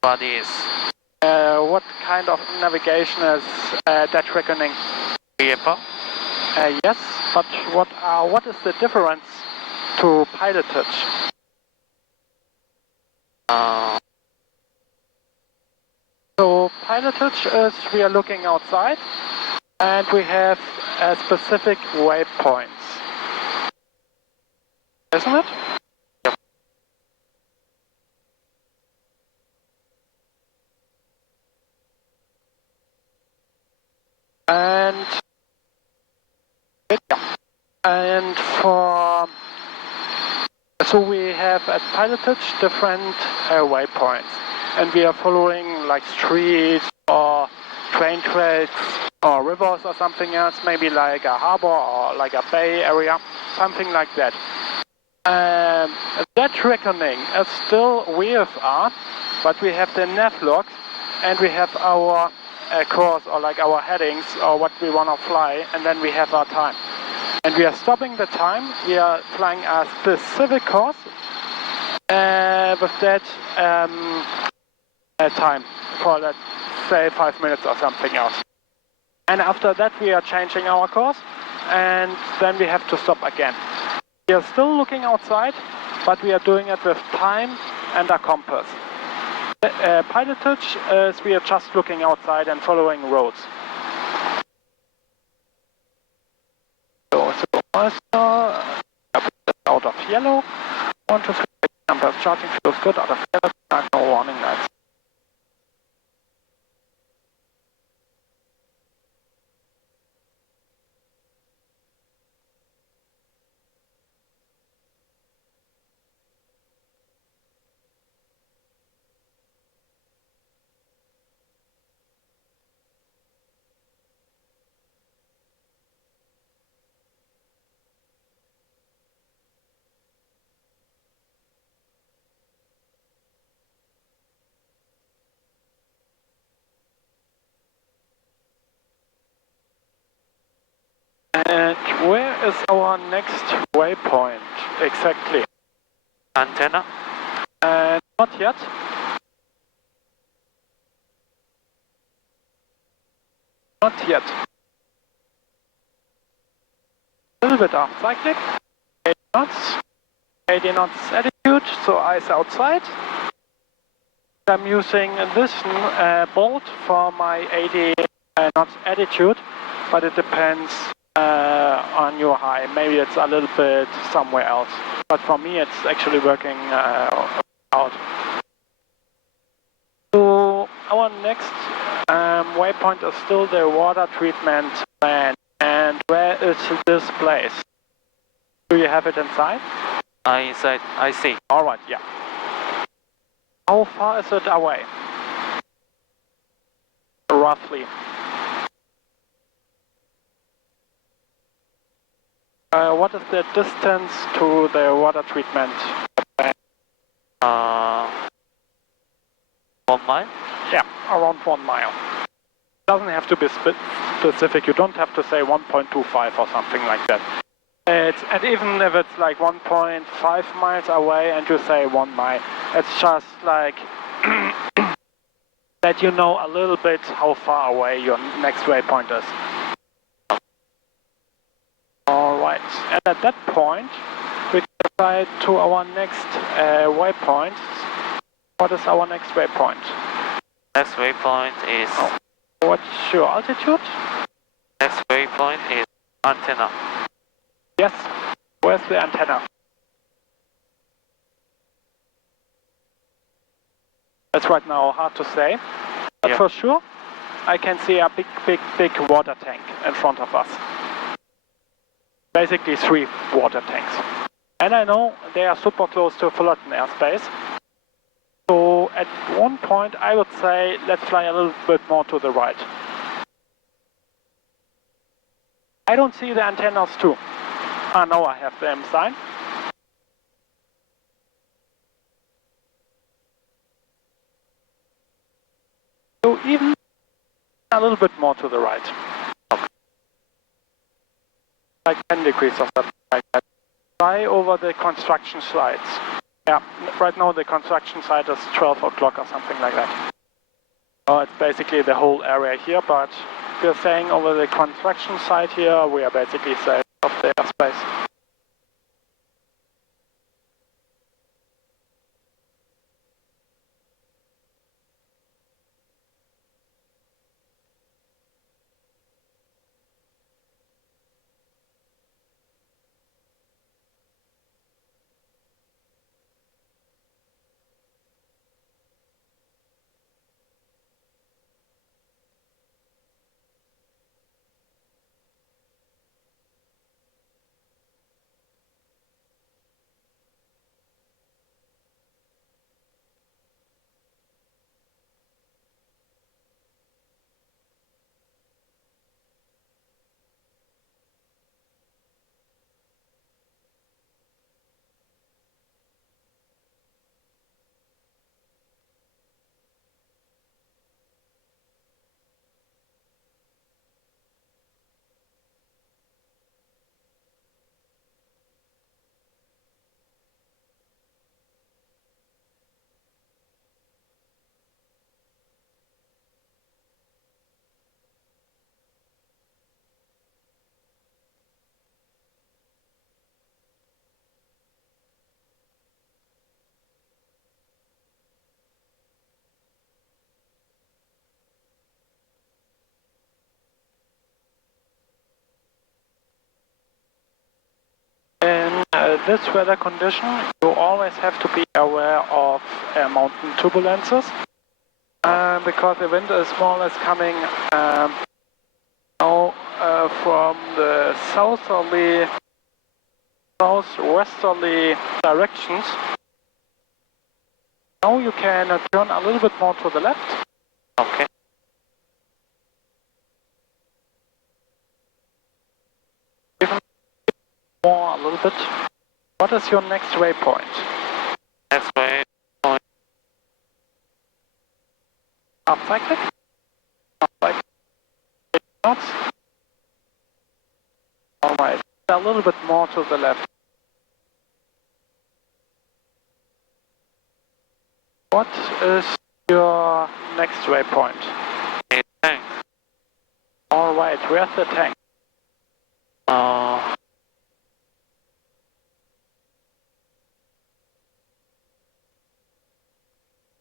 What is? What kind of navigation is dead reckoning? Vehicle? Yes, but what is the difference to pilotage? So pilotage is we are looking outside and we have specific waypoints. Isn't it? Yep. And so we have at pilotage different waypoints, and we are following like streets or train tracks or rivers or something else, maybe like a harbor or like a bay area, something like that. That reckoning is still VFR, but we have the NAPP logs and we have our course or like our headings or what we want to fly, and then we have our time. And we are stopping the time, we are flying a specific course with that time for, let's say, 5 minutes or something else. And after that we are changing our course and then we have to stop again. We are still looking outside, but we are doing it with time and a compass. Pilotage is we are just looking outside and following roads. So out of yellow, 1, 2, 3, number of charging feels good, out of yellow, no warning lights. And where is our next waypoint exactly? Antenna? Not yet. Not yet. A little bit off cyclic. 80 knots. 80 knots attitude, so eyes outside. I'm using this bolt for my 80 knots attitude, but it depends on your high. Maybe it's a little bit somewhere else, but for me it's actually working out. So our next waypoint is still the water treatment plant. And where is this place? Do you have it inside? Inside, I see. Alright, yeah. How far is it away? Roughly. What is the distance to the water treatment plant? 1 mile? Yeah, around 1 mile. Doesn't have to be specific. You don't have to say 1.25 or something like that. And even if it's like 1.5 miles away and you say 1 mile, it's just like that you know a little bit how far away your next waypoint is. Alright, and at that point we decide to our next waypoint. What is our next waypoint? Next waypoint is... What's your altitude? Next waypoint is antenna. Yes, where's the antenna? That's right now hard to say, but for sure I can see a big water tank in front of us. Basically 3 water tanks. And I know they are super close to Fullerton airspace. So at one point I would say let's fly a little bit more to the right. I don't see the antennas too. Ah, now I have them sign. So even a little bit more to the right. Like 10 degrees or something like that. Fly over the construction sites. Yeah, right now the construction site is 12 o'clock or something like that. Oh, it's basically the whole area here, but we're saying over the construction site here, we are basically safe of the airspace. In this weather condition, you always have to be aware of mountain turbulences because the wind is more or less coming now from the southwesterly directions. Now you can turn a little bit more to the left. Okay. More a little bit. What is your next waypoint? Next waypoint. Up cyclic? Up cyclic. 8 knots. a little bit more to the left. What is your next waypoint? A tank. Alright, where's the tank?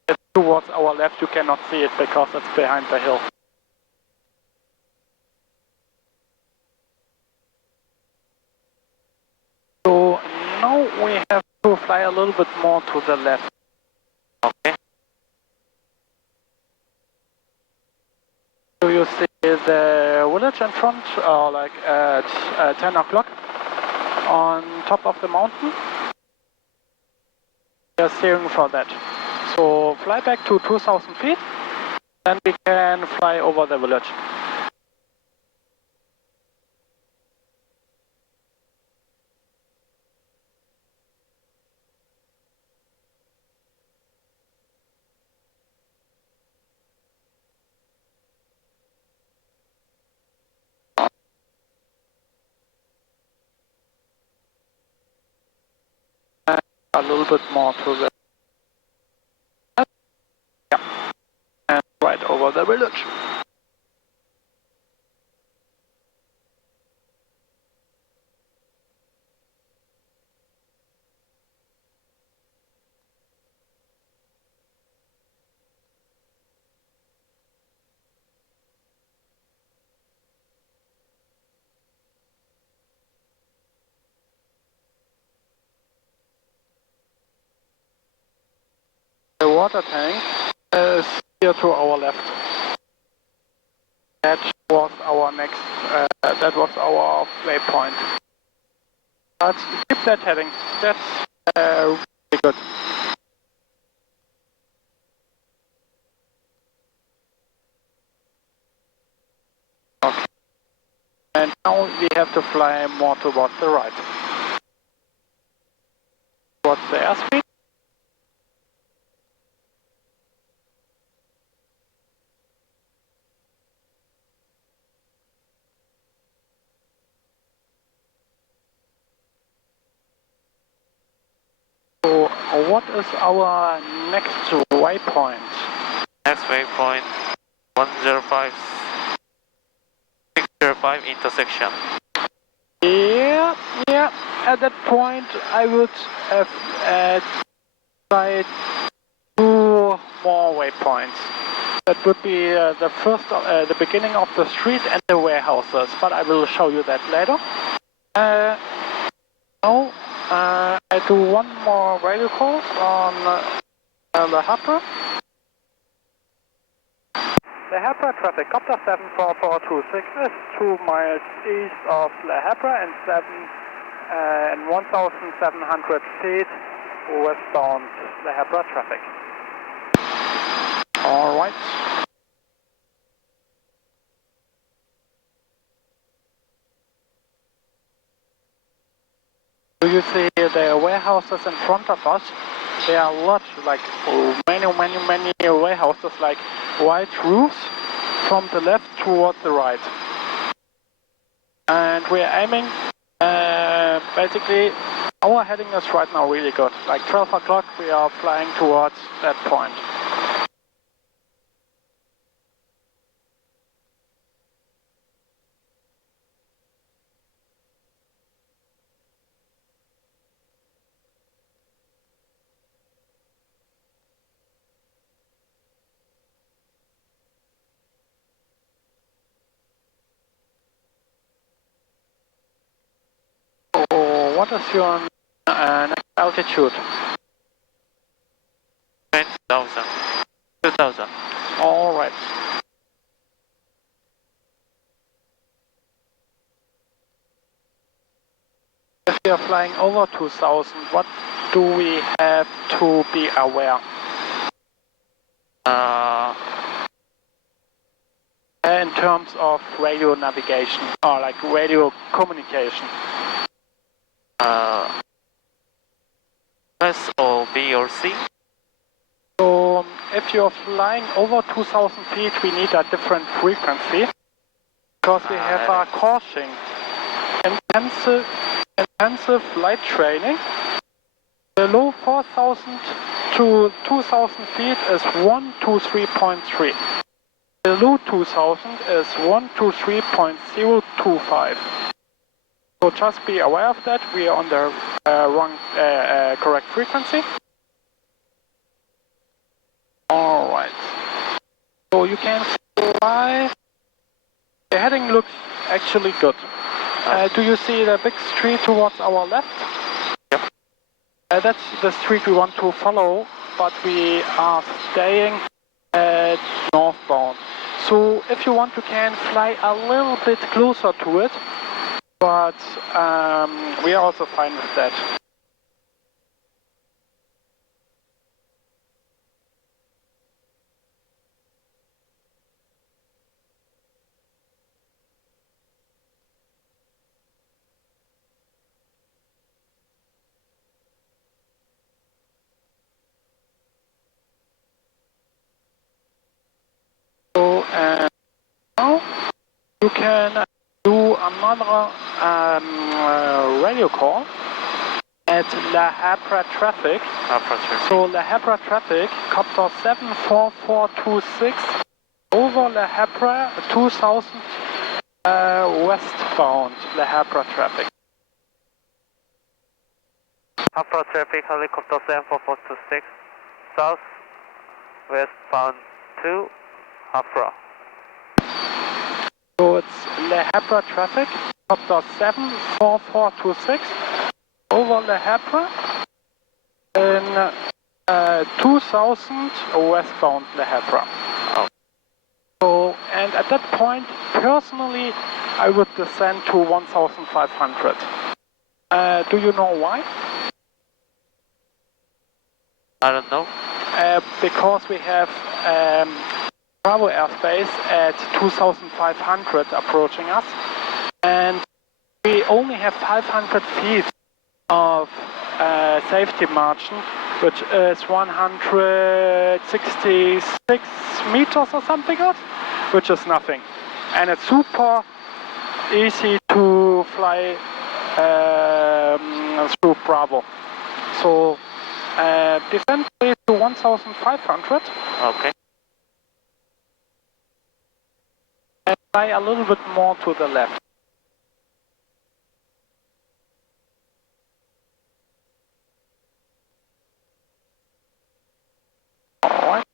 It's towards our left, you cannot see it because it's behind the hill. So now we have to fly a little bit more to the left. Okay. Do you see the village in front, like at 10 o'clock on top of the mountain? We are steering for that. So fly back to 2,000 feet, then we can fly over the village. A little bit more to the left. Yeah, and right over the village. The water tank is here to our left. That was our next, that was our waypoint. But keep that heading, that's really good. Okay. And now we have to fly more towards the right. Towards the airspeed. So what is our next waypoint? Next waypoint 105 605 intersection. Yeah. At that point, I would have tried 2 more waypoints. That would be the first, the beginning of the street and the warehouses. But I will show you that later. Now I do one more radio call on the Hapra. The Hapra traffic, copter 74426 is 2 miles east of La Habra and 1,700 feet westbound La Habra traffic. Alright. Do you see the warehouses in front of us? There are lots, like many warehouses, like white roofs from the left towards the right. And we are aiming, basically, our heading is right now really good. Like 12 o'clock, we are flying towards that point. What is your next altitude? 20,000. 2,000. All right. If we are flying over 2,000, what do we have to be aware? In terms of radio navigation or like radio communication. S or B or C? So if you're flying over 2,000 feet, we need a different frequency because we have a caution intensive flight training. Below 4,000 to 2,000 feet is 123.3. Below 2,000 is 123.025. So just be aware of that. We are on the correct frequency. All right. So you can fly. The heading looks actually good. Do you see the big street towards our left? Yep. That's the street we want to follow, but we are staying northbound. So if you want, you can fly a little bit closer to it, but we are also fine with that. So now you can do another radio call at La Habra traffic. So La Habra traffic, copter 74426 over La Habra 2000 westbound La Habra traffic. Habra traffic, helicopter 74426, south, westbound to Habra. So it's La Habra traffic, copter 74426 over La Habra in 2000 westbound La Habra. Oh. So, and at that point, personally, I would descend to 1,500. Do you know why? I don't know. Because we have Bravo airspace at 2,500 approaching us, and we only have 500 feet of safety margin, which is 166 meters or something else, which is nothing. And it's super easy to fly through Bravo. So descend please to 1,500. Okay. And fly a little bit more to the left. Alright.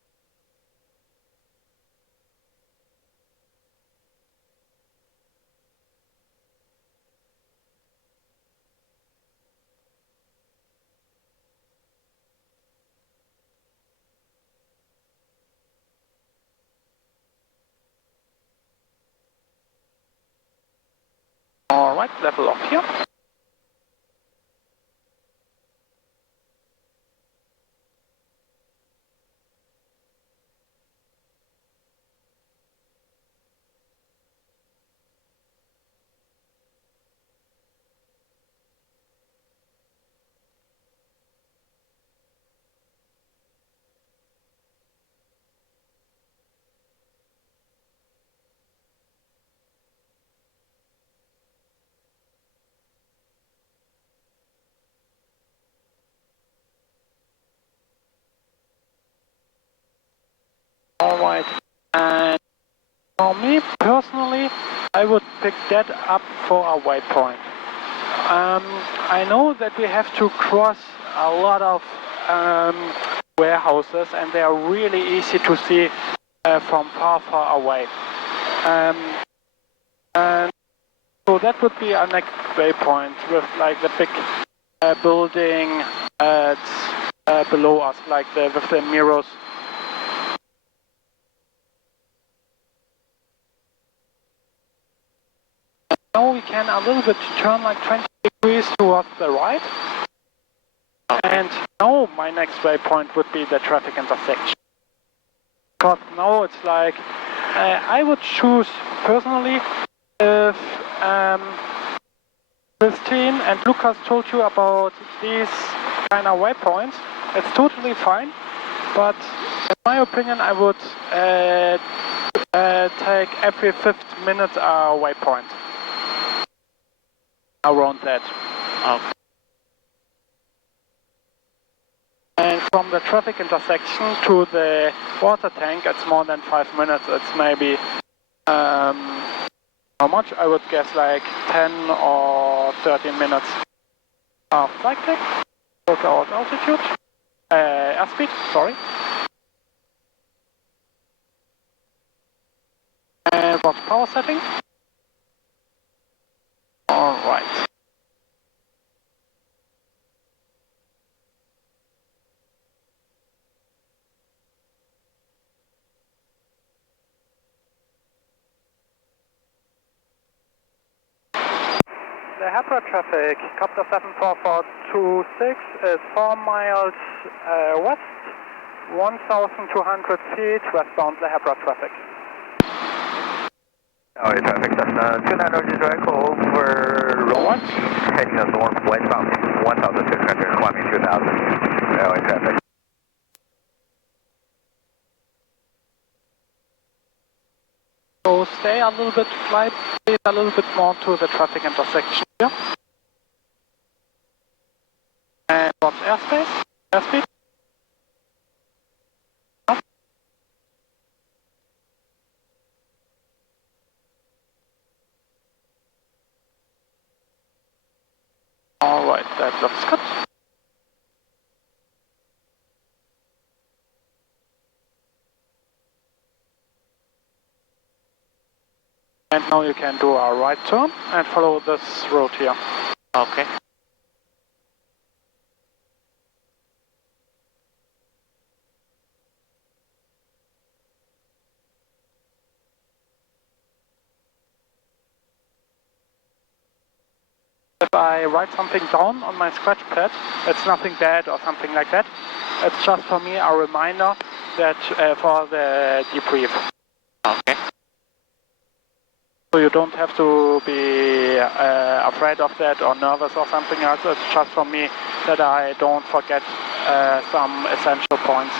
Alright, level off here. Alright, and for me personally, I would pick that up for a waypoint. I know that we have to cross a lot of warehouses, and they are really easy to see from far away. And so that would be our next waypoint with like the big building below us, like with the mirrors. Now we can a little bit turn like 20 degrees towards the right. Okay. And now my next waypoint would be the traffic intersection. Because now it's like, I would choose personally if Christine and Lucas told you about these kind of waypoints. It's totally fine, but in my opinion I would take every 5th minute a waypoint. around that. Okay. And from the traffic intersection to the water tank, it's more than 5 minutes. It's maybe, how much? I would guess like 10 or 13 minutes. Flight deck, look out altitude, airspeed, sorry. And what's power setting? Alright. The Hebra traffic, copter 74426 is 4 miles west, 1,200 feet westbound the Hebra traffic. Alright, traffic, Cessna 29 direct over What? heading north westbound 1,600, climbing 2,000. Alright, traffic. So stay a little bit, fly a little bit more to the traffic intersection here. And what's airspace? Airspeed? Alright, that looks good. And now you can do a right turn and follow this road here. Okay. If I write something down on my scratch pad, it's nothing bad or something like that. It's just for me a reminder that for the debrief. Okay. So you don't have to be afraid of that or nervous or something else. It's just for me that I don't forget some essential points.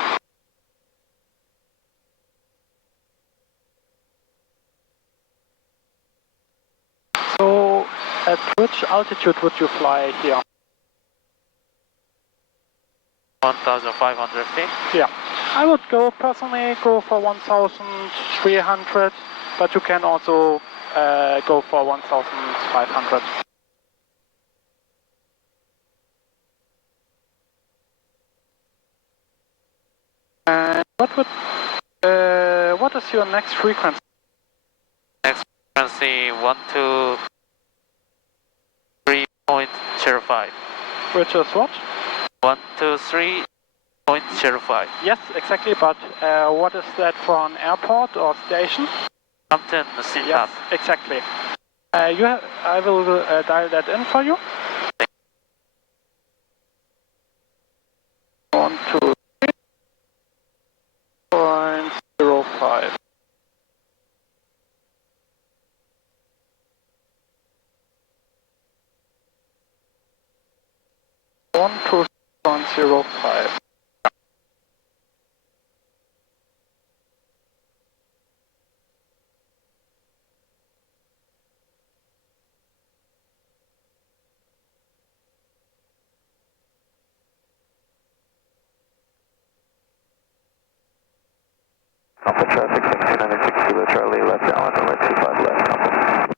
So at which altitude would you fly here? 1,500 feet. Yeah, I would personally go for 1,300, but you can also go for 1,500. And what is your next frequency? Next frequency 123.05. Which is what? 123.05. Yes, exactly, but what is that for an airport or station? Compton, NAPP. Yes, exactly. I will dial that in for you. 123.05. 123.05. Alpha traffic, 296 Kilo Charlie, left down, runway 25 left, Alpha.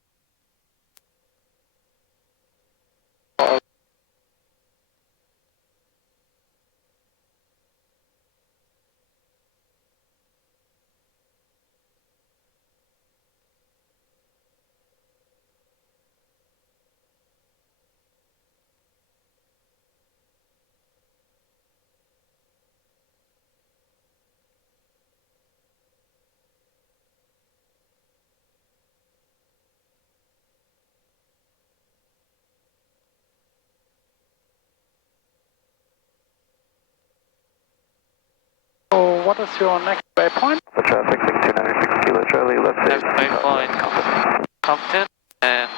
So what is your next waypoint? Alpha traffic, 296 Kilo Charlie, left Next waypoint, Compton and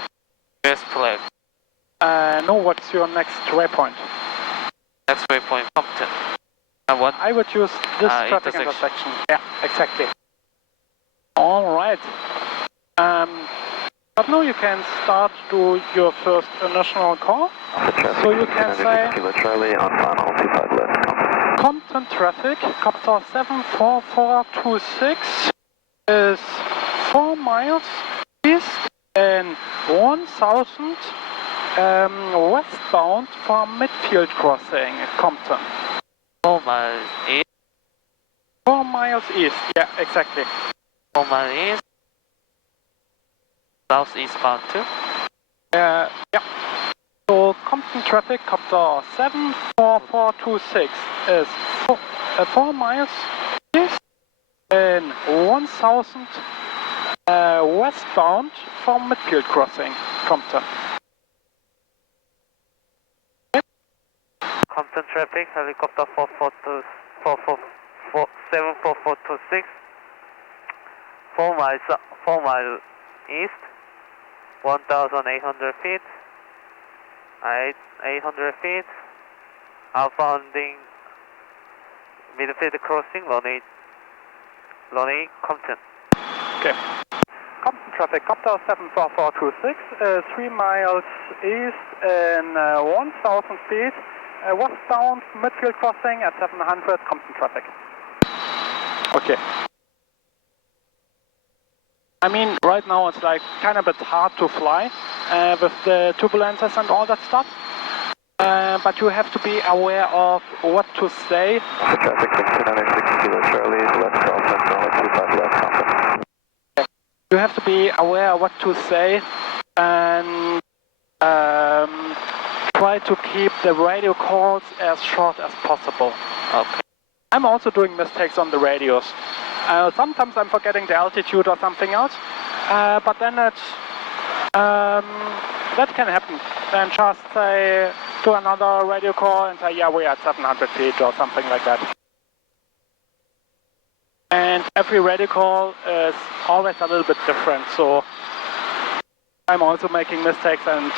US flag. No, what's your next waypoint? Next waypoint, Compton. I would use this traffic intersection. Yeah, exactly. All right. But now you can start to your first initial call. So you can say Kilo Charlie on final 25 left. Compton traffic, copter 74426 is 4 miles east and 1000 westbound from Midfield Crossing, Compton. 4 miles east. 4 miles east, yeah, exactly. 4 miles east. Southeastbound too. Yeah. So Compton traffic, copter 74426 is 4 miles east and 1000 westbound from Midfield Crossing, Compton. Compton traffic, helicopter 74426. 4 miles east, 1,800 feet. 800 feet. Outbounding Midfield Crossing, Laurin, Compton. Okay. Compton traffic, copter 74426 is 3 miles east and 1000 feet. Westbound Midfield Crossing at 700, Compton traffic. Okay. I mean, right now it's like kind of a bit hard to fly with the turbulences and all that stuff. But you have to be aware of what to say. Traffic 606 Kilo Charlie, left crossing, 25 left, Compton. You have to be aware of what to say and try to keep the radio calls as short as possible. Okay. I'm also doing mistakes on the radios. Sometimes I'm forgetting the altitude or something else, but then that can happen. Then just say to another radio call and say, yeah, we're at 700 feet or something like that. And every radio call is always a little bit different, so I'm also making mistakes and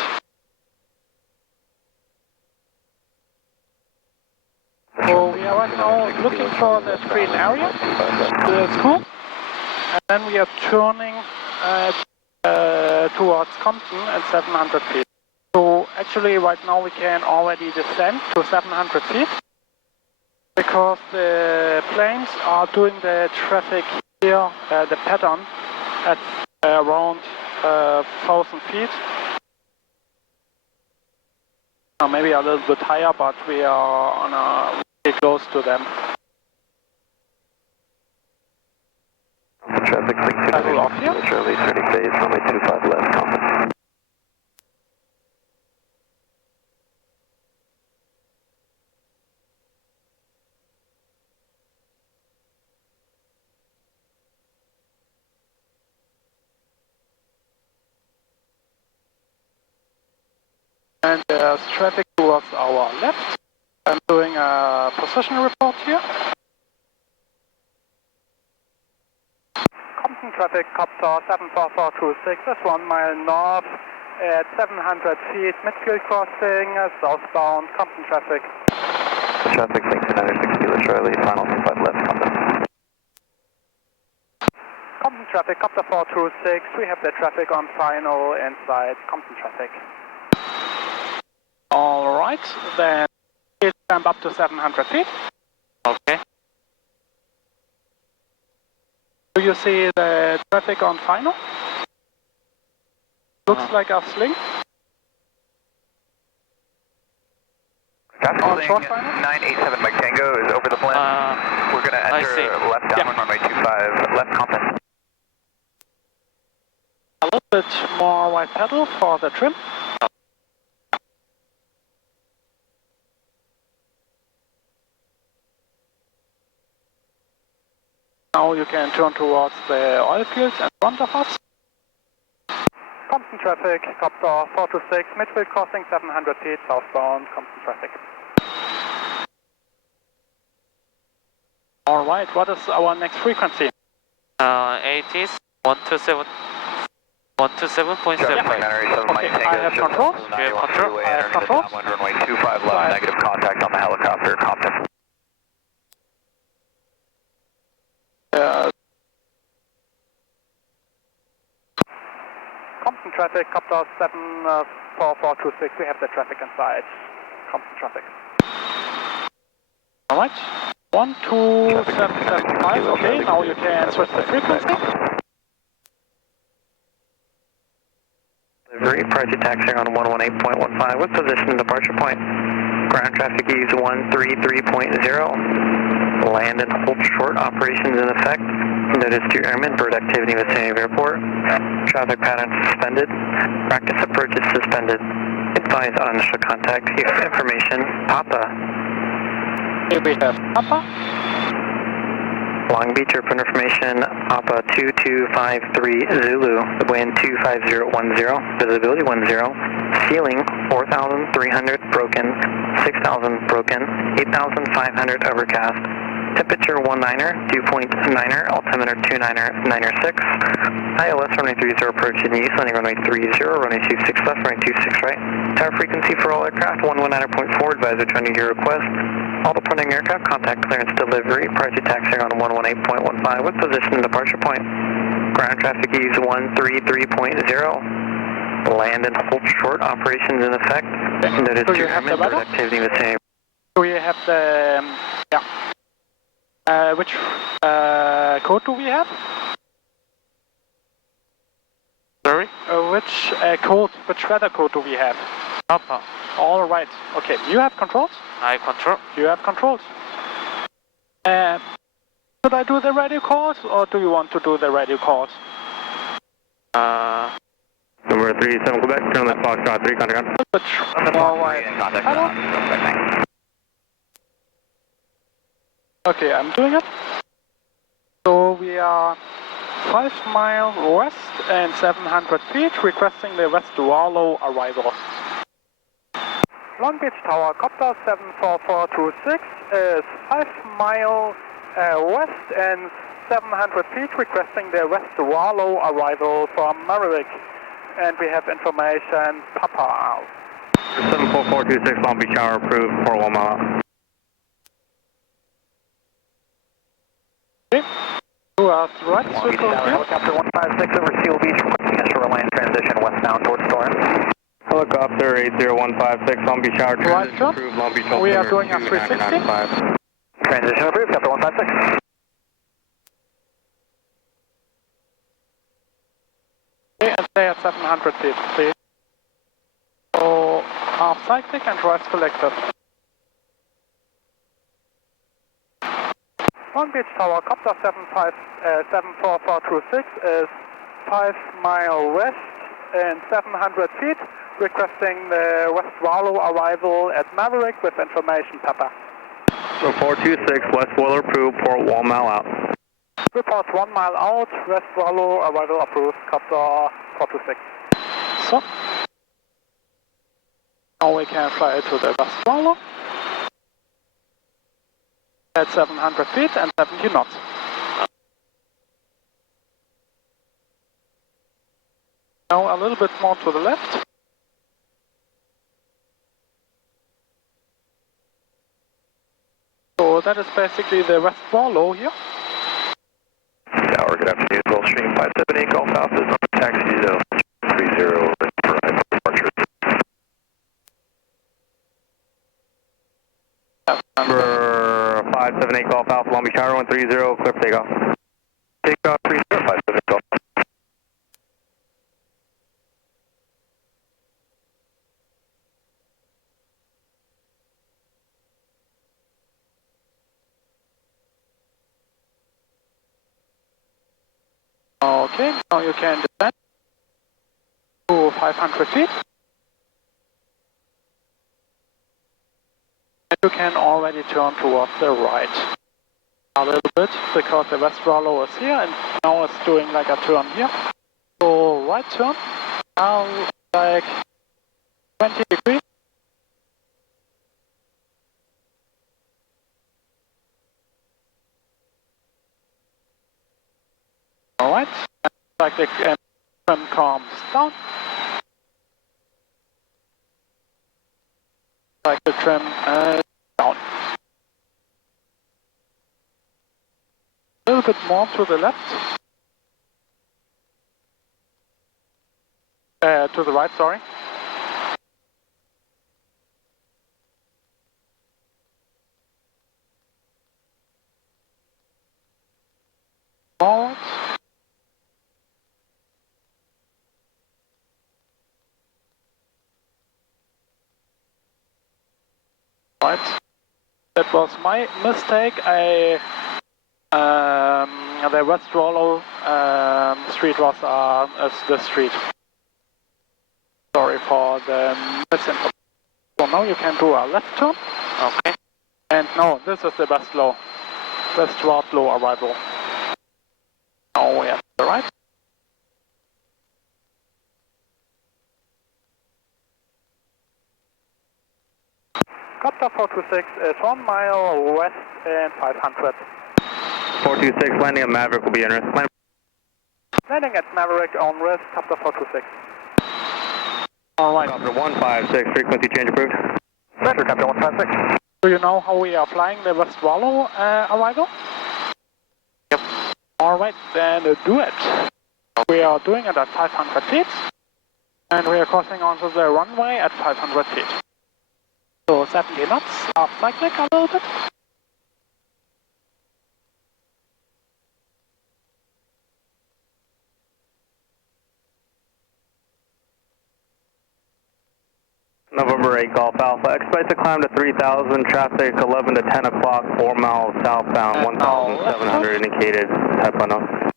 so we are right now looking for the screen area, the school, and then we are turning towards Compton at 700 feet. So actually right now we can already descend to 700 feet because the planes are doing the traffic here, the pattern at around 1000 feet. Maybe a little bit higher, but we are on a really close to them. Traffic Level off here. Charlie, turning phase, runway 25 left, Compton. And there's traffic towards our left. I'm doing a position report here. Compton traffic, copter 74426, that's 1 mile north at 700 feet, Midfield Crossing, southbound, Compton traffic. Traffic 606 Kilo Charlie, final 25 left, Compton. Compton traffic, copter 426, we have the traffic on final inside Compton traffic. Alright, then it's jump up to 700 feet. Okay. Do you see the traffic on final? Looks like a sling. Traffic On sling short final? 987 Mike Tango is over the blimp. We're going to enter left downwind runway 25, left Compton. A little bit more right pedal for the trim. Now you can turn towards the oil fields in front of us. Compton traffic, copter 426, Midfield Crossing, 700 feet, southbound, Compton traffic. Alright, what is our next frequency? 80s, 127. 127.7. Traffic 987 Mike Okay, Tango. I have control. You have control? I have control. Downwind runway 25 left, negative contact on the helicopter, Compton. Compton traffic, copter 74426, we have the traffic inside Compton traffic. Alright, 12775, okay, now you can switch the frequency. Delivery, priority taxiing on 118.15, with position and departure point. Ground traffic ease 133.0. Land and hold short operations in effect. Notice to airmen, bird activity vicinity of airport. Traffic pattern suspended. Practice approach is suspended. Advise on initial contact. Information, Papa. Here we have Papa. Long Beach airport information, Papa 2253 Zulu. Wind 25010. Visibility 10. Ceiling 4,300 broken. 6,000 broken. 8,500 overcast. Temperature 19er, dew point 9er, altimeter 29er, 96. ILS runway 30 approaching east, landing runway 30, runway 26 left, runway 26 right. Tower frequency for all aircraft 119.4, advisor trying your request. All departing aircraft, contact clearance delivery, priority taxiing on 118.15 with position and departure point. Ground traffic ease 133.0. Land and hold short operations in effect. Notice to airmen, bird activity in the same. Do we have the, which code do we have? Sorry? Which weather code do we have? Papa. All right. Okay. You have controls? I control. You have controls. Should I do the radio calls or do you want to do the radio calls? Number 37 Quebec, turn left Foxtrot 3, contact on. All right. Okay, I'm doing it. So we are 5 miles west and 700 feet, requesting the West Wallow arrival. Long Beach Tower, copter 74426 is 5 miles west and 700 feet, requesting the West Wallow arrival from Maverick. And we have information, Papa. 74426 Long Beach Tower, approved, 41 mile. Okay. To our right, circle here. Helicopter 156 over Seal Beach, requesting a shoreline transition westbound towards Laurin. Helicopter 80156 Long Beach Tower, transition approved, Long Beach We are doing a 360. Transition approved, Helicopter 156. Okay, and stay at 700 feet, please. So, half cyclic and rise collected. Long Beach Tower, copter 74426 is 5 miles west and 700 feet, requesting the West Wallow arrival at Maverick with information, Papa. 426 West Wallow approved, port 1 mile out. Report 1 mile out, West Wallow arrival approved, copter 426. So, now we can fly to the West Wallow at 700 feet and 70 knots. Now a little bit more to the left. So that is basically the West Wallow here. Tower, good afternoon, Gulfstream 578 Golf Alpha is on the taxi zone 30 for departure. Number 578 Golf Alpha, Long Beach Tower 130, clear for takeoff. Takeoff 30, 578 Golf. Okay, now you can descend to 500 feet. And you can already turn towards the right a little bit because the West Wallow is here and now it's doing like a turn here. So right turn, now like 20 degrees. Alright, like the trim comes down. Like the trim down. A little bit more to the left. To the right, sorry. Forward. Right. That was my mistake. The West Rollo street was the street. Sorry for the misinformation. So now you can do a left turn. Okay. And no, this is the West low. West road low arrival. Now we have the right. Copter 426 is 1 mile west and 500. 426 landing at Maverick will be in risk. Landing at Maverick on risk, Copter 426. Alright. Copter 156, frequency change approved. Roger, Copter 156. Do you know how we are flying the West Wallow arrival? Yep. Alright, then do it. We are doing it at 500 feet. And we are crossing onto the runway at 500 feet. So 70 knots, up cyclic a little bit. November 8 Golf Alpha, expect to climb to 3,000, traffic 11 to 10 o'clock, 4 miles southbound, 1,700 indicated, type unknown.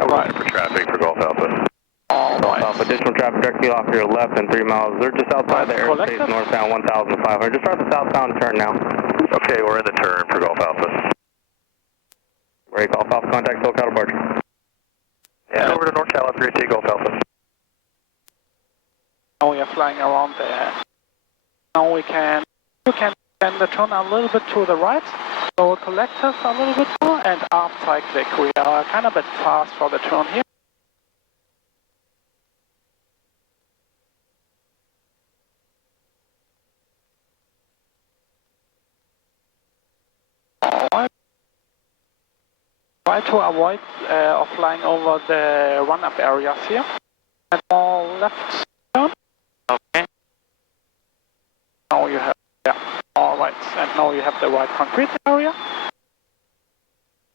Right. For traffic for Golf Alpha. Alright. Golf Alpha, additional traffic directly off your left and 3 miles. They're just outside the airspace, northbound 1,500. Just start the southbound turn now. Okay, we're in the turn for Golf Alpha. We're 8 Golf Alpha, contact SoCal departure. Yeah, over to NorCal, 3T Golf Alpha. Now we are flying around there. Now you can bend the turn a little bit to the right, lower collective a little bit more, and up cyclic. We are kind of a bit fast for the turn here. Alright. Try to avoid of flying over the run-up areas here. And more left turn. Okay. Now you have, yeah, alright, and now you have the right concrete area.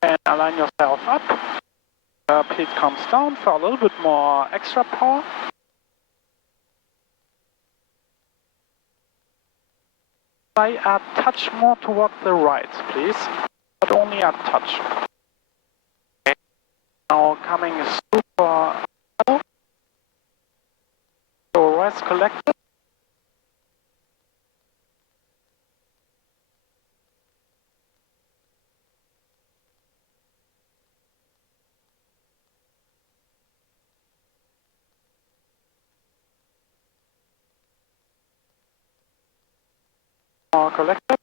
And align yourself up. Peak comes down for a little bit more extra power. Try a touch more towards the right, please, but only a touch. Okay. Now coming super low. So rest collected. More collected.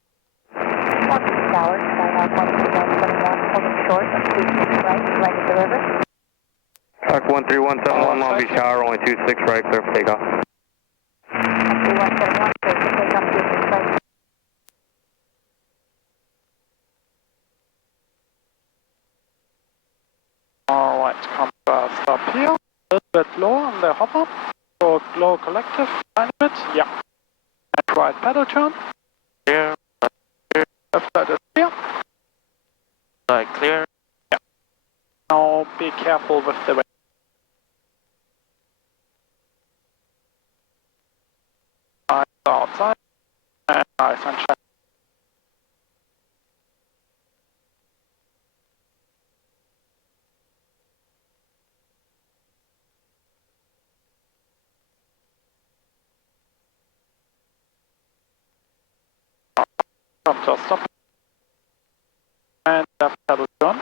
Tower, Skyhawk 121, holding short of 26 right at the river. Arc 13171 Long Beach Tower, only 26 right, clear for takeoff. 3171, clear for takeoff, 26 right. Alright, come stop here. A little bit low on the hopper. So low collective, line bit, yeah. And right pedal turn. Clear. Left side is clear. Right, clear. Yeah. Now be careful with the weight. Eyes outside. And nice and check. Come to a stop. And left pedal turn.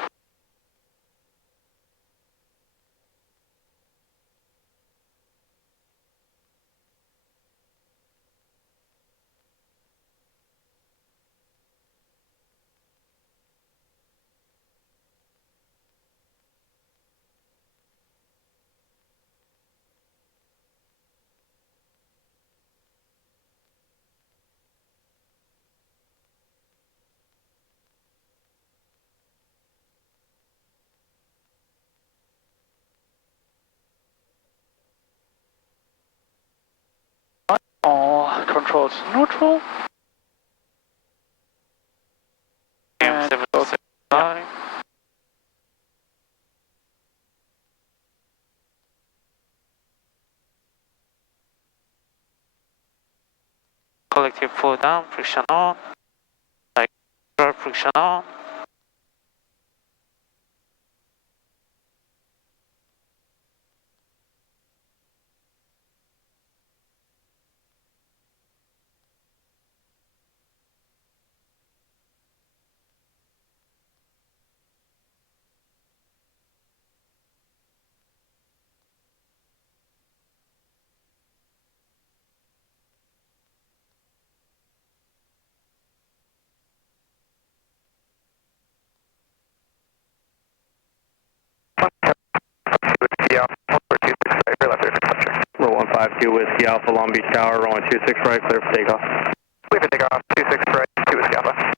controls neutral. And AM779. Collective pull down, friction on. Like friction on. Roll 152 Whiskey Alpha, Long Beach Tower, rolling 26 right, clear for takeoff. Clear for takeoff, 26 right, 2 Whiskey Alpha.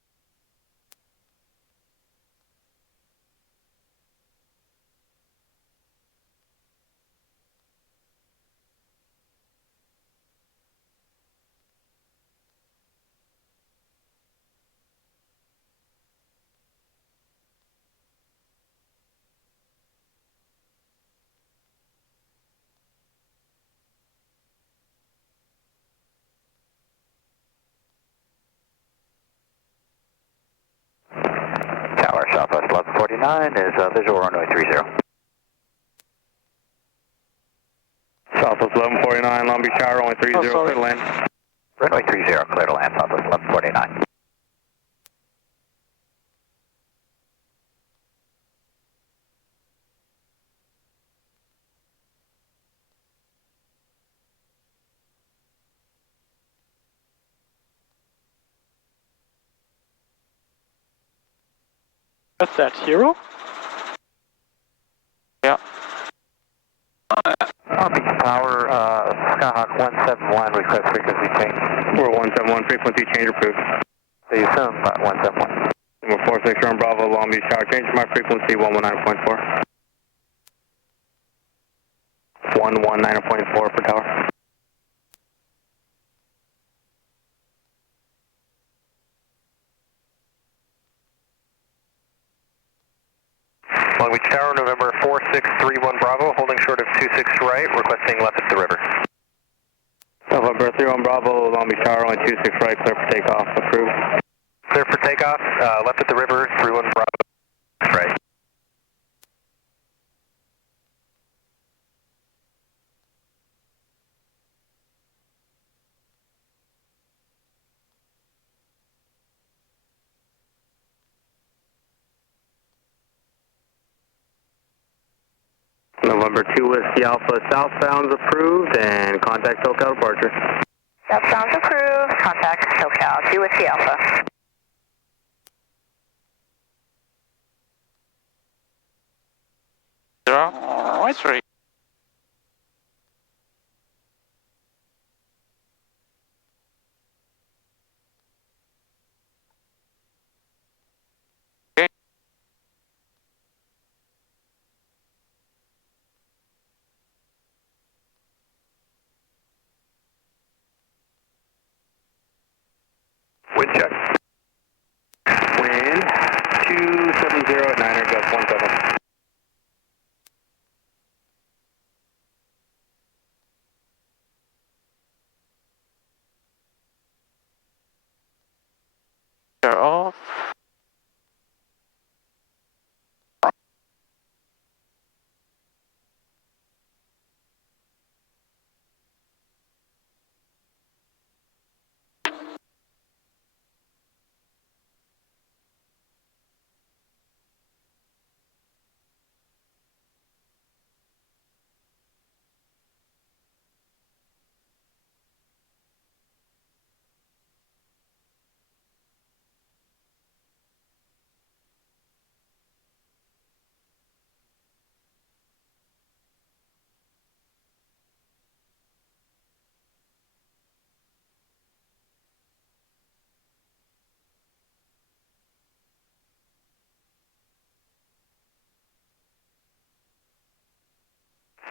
Tower Southwest 1149 is visual runway 30. Southwest 1149, Long Beach Tower, only 30, clear to land. Runway 30, clear to land, Southwest 1149. is that Hero? Yeah. Long Beach Tower, Skyhawk 171, request frequency change. We're 171, frequency change approved. So you assume 171. We're 46 on Bravo, Long Beach Tower, change my frequency 119.4. 119.4 for tower. Long Beach Tower, November 4631 Bravo, holding short of 26 right, requesting left at the river. November 31 Bravo, Long Beach Tower, only 26 right, clear for takeoff, approved. Clear for takeoff, left at the river, 31 Bravo, right. November 2 Whiskey Alpha, southbound's approved, and contact SoCal departure. Southbound's approved. Contact SoCal 2 Whiskey Alpha. Zero, 3. Wind check. Wind 270 at 9er, gust 17. They're off.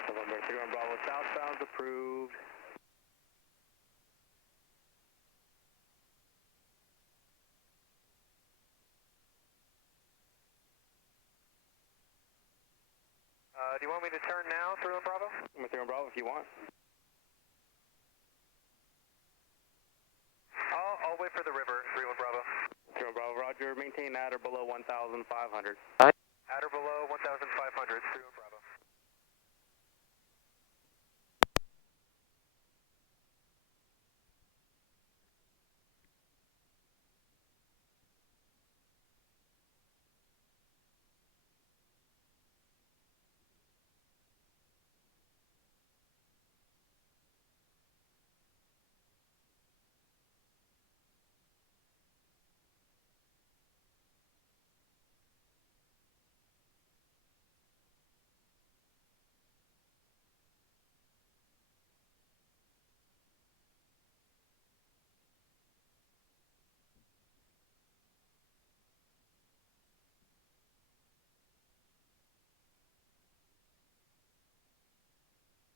November 31 Bravo, southbound's approved. Do you want me to turn now, 31 Bravo? I'm with 31 Bravo if you want. I'll wait for the river, 31 Bravo. 31 Bravo, roger. Maintain at or below 1,500. At or below 1,500, 31 Bravo.